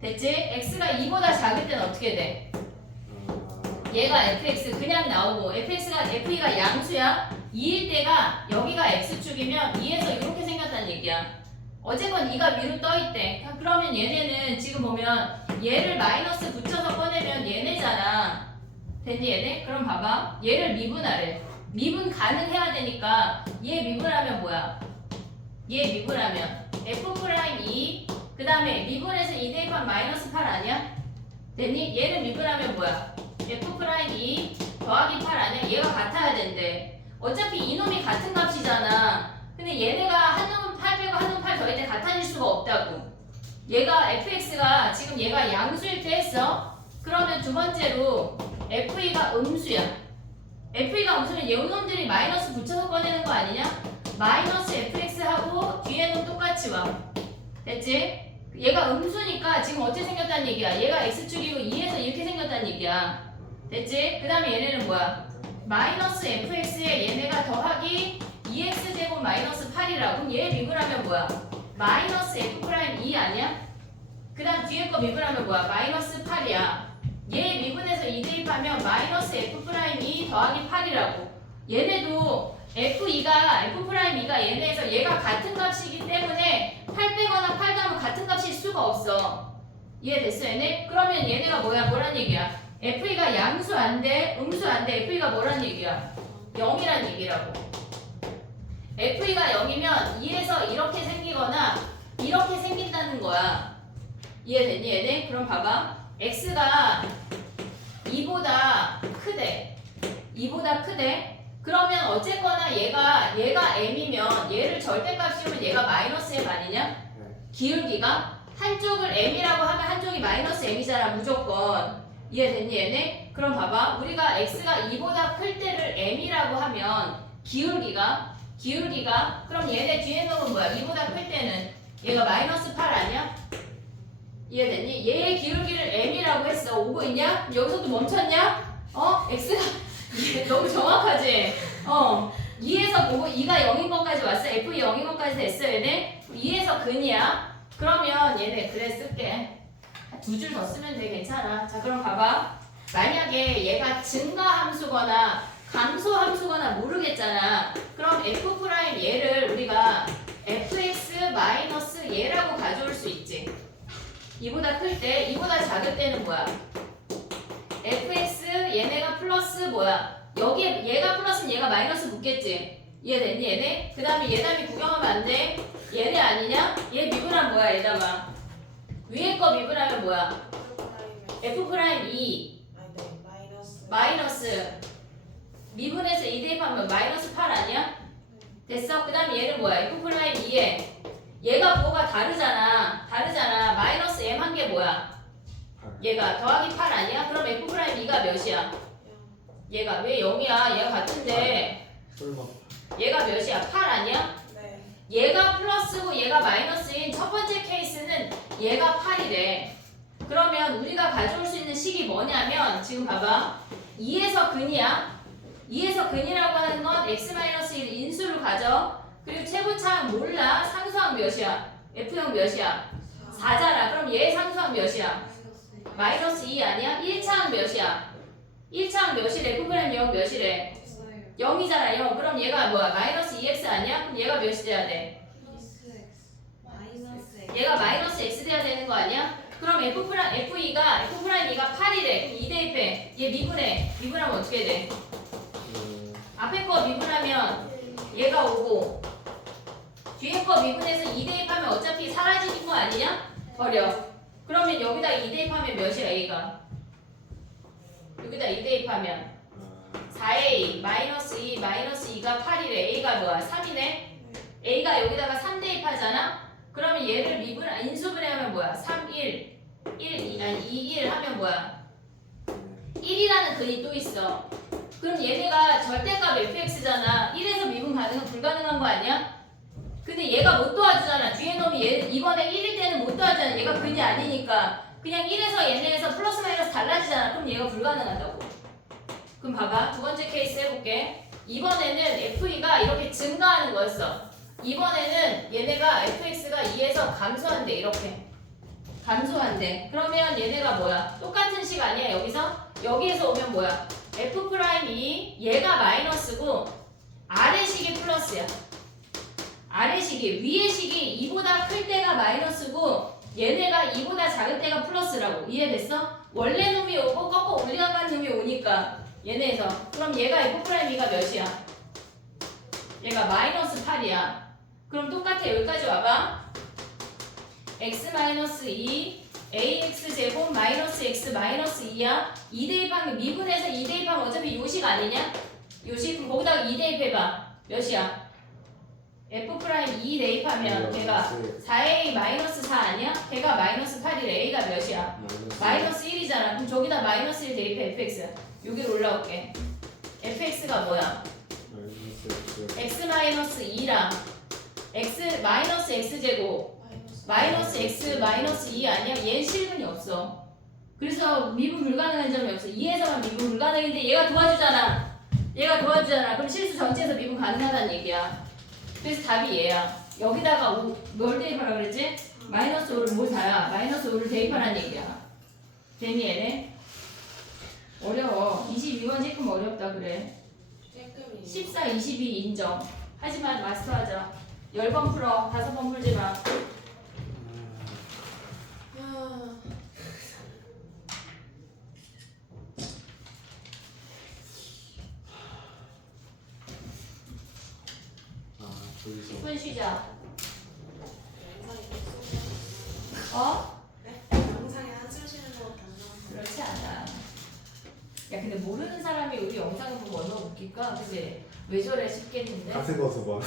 됐지? x가 2보다 작을 때는 어떻게 돼? 얘가 fx 그냥 나오고 FE가 양수야. 2일 때가 여기가 x축이면 2에서 이렇게 생겼다는 얘기야. 어쨌건 2가 위로 떠있대. 그러면 얘네는 지금 보면 얘를 마이너스 붙여서 꺼내면 얘네잖아. 됐니 얘네? 그럼 봐봐. 얘를 미분하래. 미분 가능해야 되니까 얘 미분하면 뭐야? 얘 미분하면 f'2 그 다음에 미분해서 2 대입하면 마이너스 8 아니야? 됐니? 얘를 미분하면 뭐야? f'2 더하기 8 아니야? 얘가 같아야 된대. 어차피 이놈이 같은 값이잖아. 근데 얘네가 한 놈은 8 빼고 한 놈은 8 더할 때 같아질 수가 없다고. 얘가 fx가 지금 얘가 양수일 때 했어. 그러면 두 번째로 FE가 음수야. FE가 음수면 얘놈들이 마이너스 붙여서 꺼내는 거 아니냐? 마이너스 fx하고 뒤에는 똑같이 와. 됐지? 얘가 음수니까 지금 어떻게 생겼다는 얘기야? 얘가 x축이고 2에서 이렇게 생겼다는 얘기야. 됐지? 그 다음에 얘네는 뭐야? 마이너스 fx에 얘네가 더하기 2x제곱 마이너스 8이라고. 그럼 얘 미분하면 뭐야? 마이너스 f'2 아니야? 그 다음 뒤에 거 미분하면 뭐야? 마이너스 8이야. 얘 미분해서 2 대입하면 마이너스 f'2 더하기 8이라고. 얘네도 f'2가 얘네에서 얘가 같은 값이기 때문에 8 빼거나 8 더하면 같은 값일 수가 없어. 이해됐어 얘네? 그러면 얘네가 뭐란 얘기야? FE가 양수 안 돼, 음수 안 돼. FE가 뭐란 얘기야? 0이란 얘기라고. FE가 0이면 2에서 이렇게 생기거나 이렇게 생긴다는 거야. 이해됐니 얘네? 그럼 봐봐. x가 2보다 크대. 2보다 크대. 그러면 어쨌거나 얘가 m이면 얘를 절대값 씌우면 얘가 마이너스 m 아니냐? 기울기가 한쪽을 m이라고 하면 한쪽이 마이너스 m이잖아 무조건. 이해됐니 얘네? 그럼 봐봐. 우리가 x가 2보다 클 때를 m이라고 하면 기울기가 그럼 얘네 뒤에 놈은 뭐야? 2보다 클 때는 얘가 마이너스 8 아니야? 이해됐니? 얘의 기울기를 m이라고 했어. 오고 있냐? 여기서도 멈췄냐? x가 너무 정확하지? 2에서 보고 2가 0인 것까지 왔어. f 0인 것까지 됐어 얘네? 2에서 근이야. 그러면 얘네 그래 쓸게. 두 줄 더 쓰면 돼. 괜찮아. 자 그럼 봐봐. 만약에 얘가 증가함수거나 감소함수거나 모르겠잖아. 그럼 f' 얘를 우리가 fx 마이너스 얘라고 가져올 수 있지. 2보다 클 때, 2보다 작을 때는 뭐야? fx 얘네가 플러스 뭐야? 여기에 얘가 플러스는 얘가 마이너스 붙겠지. 이해됐니 얘네? 그 다음에 얘네이 구경하면 안 돼. 얘네 아니냐? 얘 미분하면 뭐야 얘다가? 위에 거 미분하면 뭐야? f'2 마이너스 미분해서 2 대입하면 마이너스 8 아니야? 됐어? 그 다음에 얘는 뭐야? f'2에 얘가 뭐가 다르잖아. 마이너스 m 한 게 뭐야? 얘가 더하기 8 아니야? 그럼 f'2가 몇이야? 얘가 왜 0이야? 얘가 같은데 얘가 몇이야? 8 아니야? 네. 얘가 플러스고 얘가 마이너스인 첫 번째 케이스는 얘가 8이래. 그러면 우리가 가져올 수 있는 식이 뭐냐면 지금 봐봐. 2에서 근이야. 2에서 근이라고 하는 건 x-1 인수를 가져. 그리고 최고차항 몰라. 상수항 몇이야? F형 몇이야? 4잖아. 그럼 얘 상수항 몇이야? 마이너스 2 아니야? 1차항 몇이야? 1차항 몇이래? F'M 0 몇이래? 0이잖아 0. 그럼 얘가 뭐야? 마이너스 2x 아니야? 그럼 얘가 몇이 돼야 돼? 얘가 마이너스 x 돼야 되는 거 아니야? 그럼 F'E가 8이래. 그럼 2 대입해. 얘 미분하면 어떻게 돼? 앞에 거 미분하면 얘가 오고 뒤에 거 미분해서 2 대입하면 어차피 사라지는 거 아니냐? 버려. 그러면 여기다 2 대입하면 몇이야 얘가? 여기다 2 대입하면 4a 마이너스 2 마이너스 2가 8이래. a가 뭐야? 3이네. a가 여기다가 3 대입하잖아? 그러면 얘를 인수분해하면 뭐야? 3, 1, 2, 1 하면 뭐야? 1이라는 근이 또 있어. 그럼 얘네가 절대값 fx잖아. 1에서 미분 가능은 불가능한 거 아니야? 근데 얘가 못 도와주잖아. 뒤에 놈이 얘 이번에 1일 때는 못 도와주잖아. 얘가 근이 아니니까. 그냥 1에서 얘네에서 플러스 마이너스 달라지잖아. 그럼 얘가 불가능하다고. 그럼 봐봐. 두 번째 케이스 해볼게. 이번에는 FE가 이렇게 증가하는 거였어. 이번에는 얘네가 fx가 2에서 감소한대. 이렇게. 감소한대. 그러면 얘네가 뭐야? 똑같은 식 아니야? 여기서 오면 뭐야? F'이 얘가 마이너스고 아래 식이 플러스야. 아래 식이 위에 식이 2보다 클 때가 마이너스고 얘네가 2보다 작을 때가 플러스라고. 이해됐어? 원래 놈이 오고 꺾어 올라간 놈이 오니까 얘네에서. 그럼 얘가 F'E가 몇이야? 얘가 마이너스 8이야. 그럼 똑같아. 여기까지 와봐. x-2 ax 제곱 마이너스 x 마이너스 2야. 2 대입하면 미분해서 2 대입하면 어차피 요식 아니냐? 요식. 그럼 거기다가 2 대입해봐. 몇이야? F'2 대입하면 걔가 4a 마이너스 4 아니야? 걔가 마이너스 8이래. a가 몇이야? 마이너스 1이잖아. 그럼 저기다 마이너스 1 대입해. fx. 여기로 올라올게. fx가 뭐야? x 마이너스 2랑 x 마이너스 x 제곱 마이너스 x 마이너스 2 아니야? 얘는 실근이 없어. 그래서 미분 불가능한 점이 없어. 2에서만 미분 불가능인데 얘가 도와주잖아. 그럼 실수 전체에서 미분 가능하다는 얘기야. 그래서 답이 얘야. 여기다가 뭘 대입하라 그랬지? 마이너스 5를 뭘 다야? 마이너스 5를 대입하라는 얘기야. 되니 얘네? 어려워. 22번 조금 어렵다 그래. 14, 22 인정. 하지만 마스터하자. 10번 풀어. 5번 풀지 마. 둘이서 10분 쉬자. 영상에 한숨 쉬는 거밖에 안 나와. 그렇지 않아. 야 근데 모르는 사람이 우리 영상을 보고 얼마나 웃길까? 근데 왜 저래 싶겠는데? 같은 것을 봐.